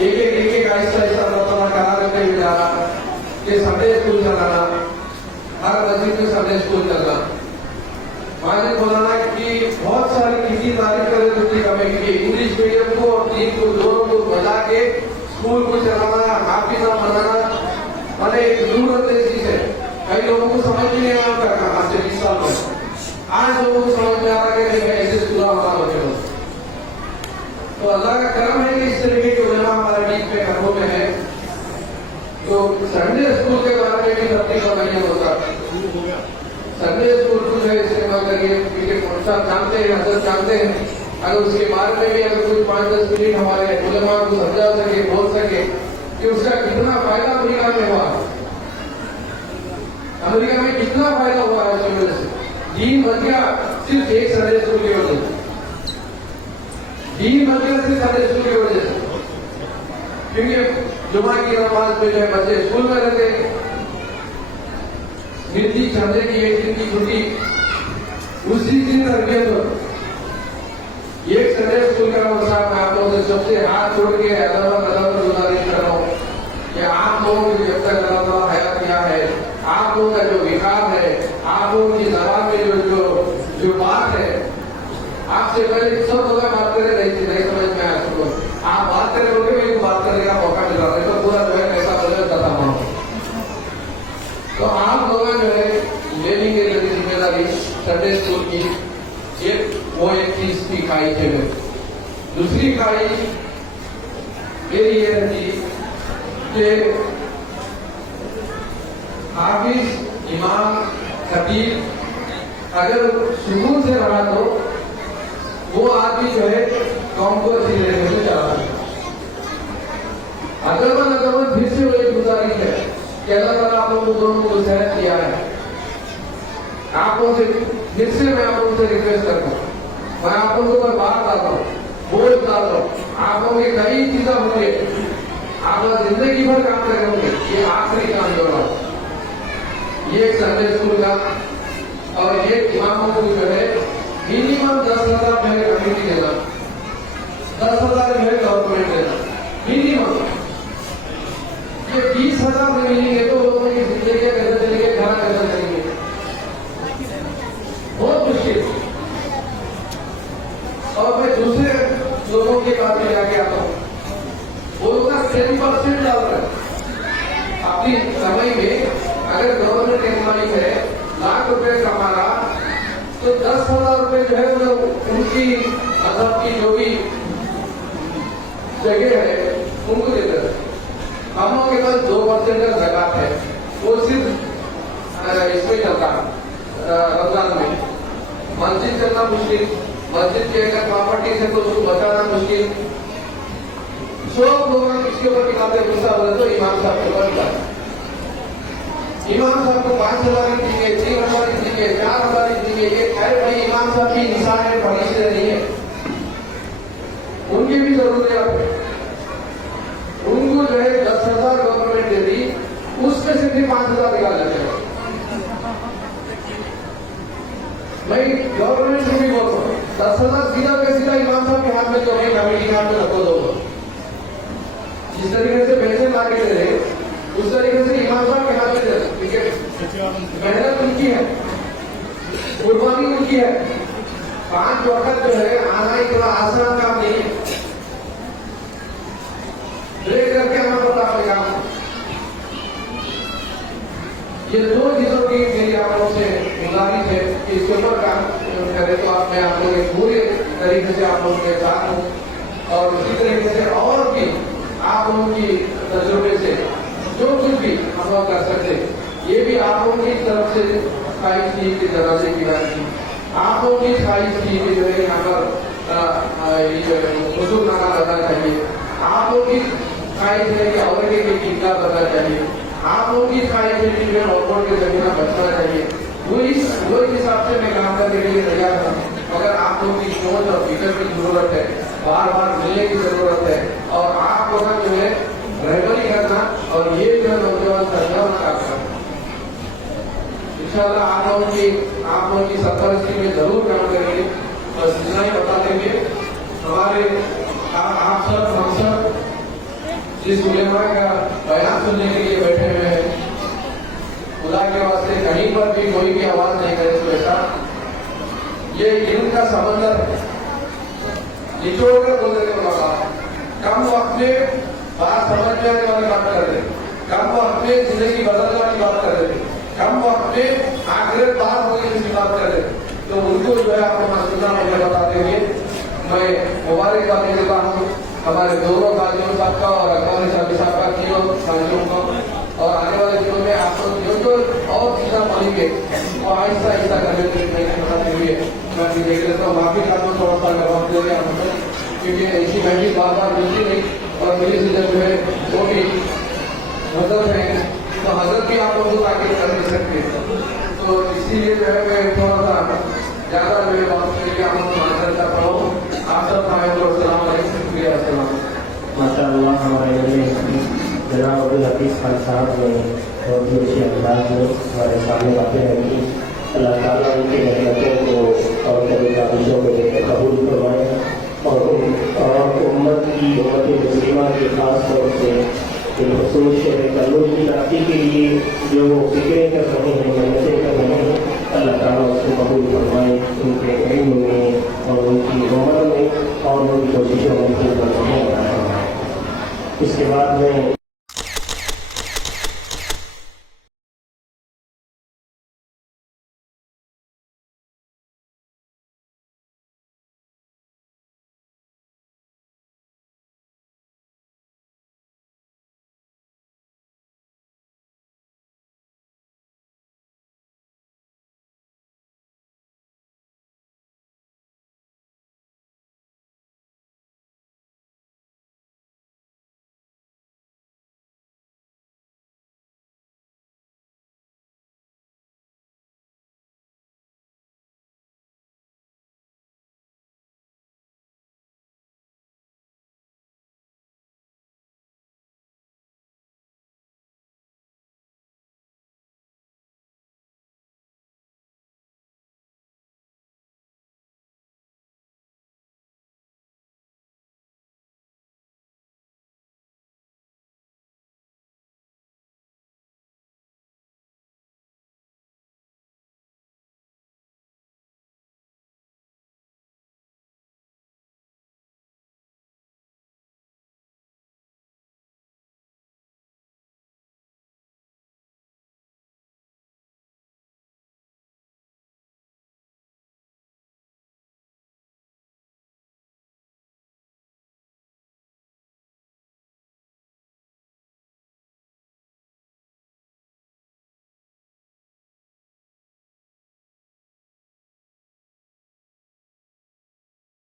एक आहिस्ता आहिस्ता अल्लाह ताला करा करते हुए जा रहा कि संडे स्कूल चलाना, हर मस्जिद में संडे स्कूल चलना। माजिद मौलाना की बहुत सारी किसी तारीफ करे दूसरी कमेटी की, इंग्लिश मीडियम को और दीन को दोनों को बजा के स्कूल को चलाना, हाफिजा बनाना, मैंने एक जरूरत ऐसी है। कई लोगों को समझ नहीं आ रहा आज से 20 साल में, आज लोगों को समझ में आ रहा है कि ऐसे स्कूल हमारा बच्चे लोग। तो अल्लाह का करम है कि इस तरीके के उलेमा हमारे बीच में घरों में है। तो संडे स्कूल के बारे में भी तब्दील करवाइए होगा। संडे स्कूल को जो है इस्तेमाल करिए, क्योंकि साहब जानते हैं, हजरत जानते हैं, अगर उसके बारे में भी अगर कुछ 5-10 मिनट हमारे उलेमा को समझा सके, बोल सके कि उसका कितना फायदा अमेरिका में हुआ, अमेरिका में कितना फायदा हुआ है उसकी वजह से। दीन बच गया सिर्फ एक संडे स्कूल की वजह से, दीन बच गया सिर्फ संडे स्कूल की वजह से। क्योंकि जुमा की नमाज में जो है बच्चे स्कूल में रहते, हिंदी संडे की एक दिन की छुट्टी, उसी दिन तरबियत हो। एक संडे स्कूल का मसला मैं आप लोगों से सबसे हाथ जोड़ के अल्लाह गुजारिश कर रहा हूँ कि आप लोगों की जब तक अल्लाह हयात किया है, आप लोगों का जो विकास है, आप लोगों की जबान में जो बात है, आपसे पहले सब लोग बात करे नहीं समझ में आया सबको, आप बात करे लोगे मेरे को बात करने का मौका मिल रहा है, तो पूरा जो है कैसा बदल जाता हूँ। तो आप लोग जो है ले लेंगे जिम्मेदारी संडे स्कूल की, वो एक चीज की ख्वाहिश है। दूसरी ख्वाहिश मेरी ये रहती कि हाफिज, इमाम, खतीब अगर शुरू से रहा तो वो आदमी जो है कौम को अच्छी तरीके से चला सकता। अगर फिर से वही गुजारिश है कि अल्लाह ताला आप लोगों दोनों को सेहत दिया है, आप लोगों से फिर से मैं आप लोगों से रिक्वेस्ट करता हूँ, मैं आप लोगों पर बात डालता हूँ, बोझ डाल रहा हूँ, आप लोगों की नई चीजें होंगे, आप लोग जिंदगी भर काम करेंगे, ये आखिरी काम जो रहा ये एक संडे स्कूल का और ये इमामों को जो है मिनिमम 10,000 मेरे कम्युनिटी देना, 10,000 मेरे गवर्नमेंट देना मिनिमम। ये 20,000 में मिलेंगे तो लोगों की जिंदगी कैसे चलेंगे, घर कैसे चलेंगे, बहुत मुश्किल। और मैं दूसरे लोगों के पास में जाके आता हूँ, वो लोग 10% डाल रहे हैं अपनी कमाई में। अगर गवर्नमेंट एम्प्लॉई है लाख रुपए कमा रहा तो 10,000 रुपए जो है वो उनकी मजहब की जो भी जगह है उनको देते हैं। हम लोगों के पास 2% का ज़कात है, वो सिर्फ इसमें चलता है रमजान में। मस्जिद चलना मुश्किल, मस्जिद के अगर प्रॉपर्टी से तो उसको बचाना मुश्किल। सब लोग किसके ऊपर निकालते हैं गुस्सा बोले तो इमाम साहब के ऊपर निकालते। इमाम साहब को 5,000 देंगे, 3,000 देंगे, 4,000 देंगे, ये अरे भाई इमाम साहब की निशान है, बड़ी से नहीं है, उनकी भी जरूरत है। उनको जो है 10,000 गवर्नमेंट दे दी, उसमें से भी 5,000 निकाल लेते हैं। मैं गवर्नमेंट से भी बोलता हूँ 10,000 सीधा पे सीधा इमाम साहब के हाथ में, जो है कमेटी के हाथ में रखो दो। जिस तरीके से पैसे मांगे दे रहे उस तरीके से इमाम साहब के हाथ में दे, ठीक है। मेहनत उनकी है, कुर्बानी उनकी है। 5 वक्त जो है आना इतना आसान काम नहीं है, ब्रेक करके आना पड़ता है काम। ये 2 चीजों की मेरी आप लोगों से गुजारिश है कि इसके ऊपर काम करें तो मैं आप लोग पूरे तरीके से आप लोगों के साथ हूँ। और उसी तरीके से और भी आप लोगों की तजुर्बे से जो कुछ भी हम लोग कर सकते, ये भी आप लोगों की तरफ से ख्वाहिश थी कि दरवाजे की बात की, आप लोगों की ख्वाहिश थी कि जो है यहाँ पर हुजूरनामा करना चाहिए, आप लोगों की ख्वाहिश है कि औरतें की टीका करना चाहिए, आप लोगों की ख्वाहिश है कि जो है ऑटोट के जमीन बचना चाहिए। वो हिसाब से मैं काम करने के लिए तैयार था, मगर आप लोगों की सोच और फिक्र की जरूरत है, बार बार मिलने की जरूरत है। और आप लोग जो है रहबरी करना और ये जो है नौजवान सरकार काम करना, इंशाअल्लाह आप लोगों की सरपरस्ती में जरूर काम करेंगे। बस इतना ही बता देंगे, हमारे आप सब हम सब जिस उलेमा का बयान सुनने के लिए बैठे हुए हैं, खुदा के वास्ते कहीं पर भी कोई भी आवाज नहीं करे तो ऐसा ये इल्म का समंदर निचोड़ कर बोल देने वाला, कम वक्त में बात समझ में आने वाली बात कर रहे, कम वक्त में जिंदगी बदलने वाली बात कर रहे, कम वक्त में आखिरत बात होगी जिसकी बात कर रहे, तो उनको जो है आपको मसला मुझे बता देंगे। मैं मुबारकबाद देता हूँ हमारे दोनों गाजियों साहब का और अकबर साहब का तीनों गाजियों को, और आने वाले दिनों में आप लोग जो और चीज़ा पढ़ेंगे वो आहिस्ता आहिस्ता करने के लिए बताते हुए मैं भी देख लेता हूँ। माफी का थोड़ा सा जवाब दे रहे हैं क्योंकि ऐसी महंगी बार बार मिलती नहीं, और मेरी सीजन जो है वो भी हजरत है, तो हजरत भी आप लोगों को ताकि कर नहीं सकते, तो इसीलिए जो है मैं थोड़ा सा ज़्यादा जो है बात करके आप लोग माजर करता हूँ। आप सब माशाअल्लाह हमारे जनाब अब्दुल हफीज़ खान साहब ने बहुत ही अच्छे अंदाज में हमारे सामने बातें रखी। अल्लाह ताला उनकी मेहनतों को और कभी काबिशों को देकर कबूल करवाए, और उम्मत मुस्लिमा के खास तौर से बिलखसूस शहर कल्लू की तरक्की के लिए जो फिक्रें कर रहे हैं, मेहनतें कर रहे हैं, अल्लाह ताला उसको कबूल फरमाए, उनके इल्म में और उनकी उम्र में और उनकी कोशिशों में। इसके बाद में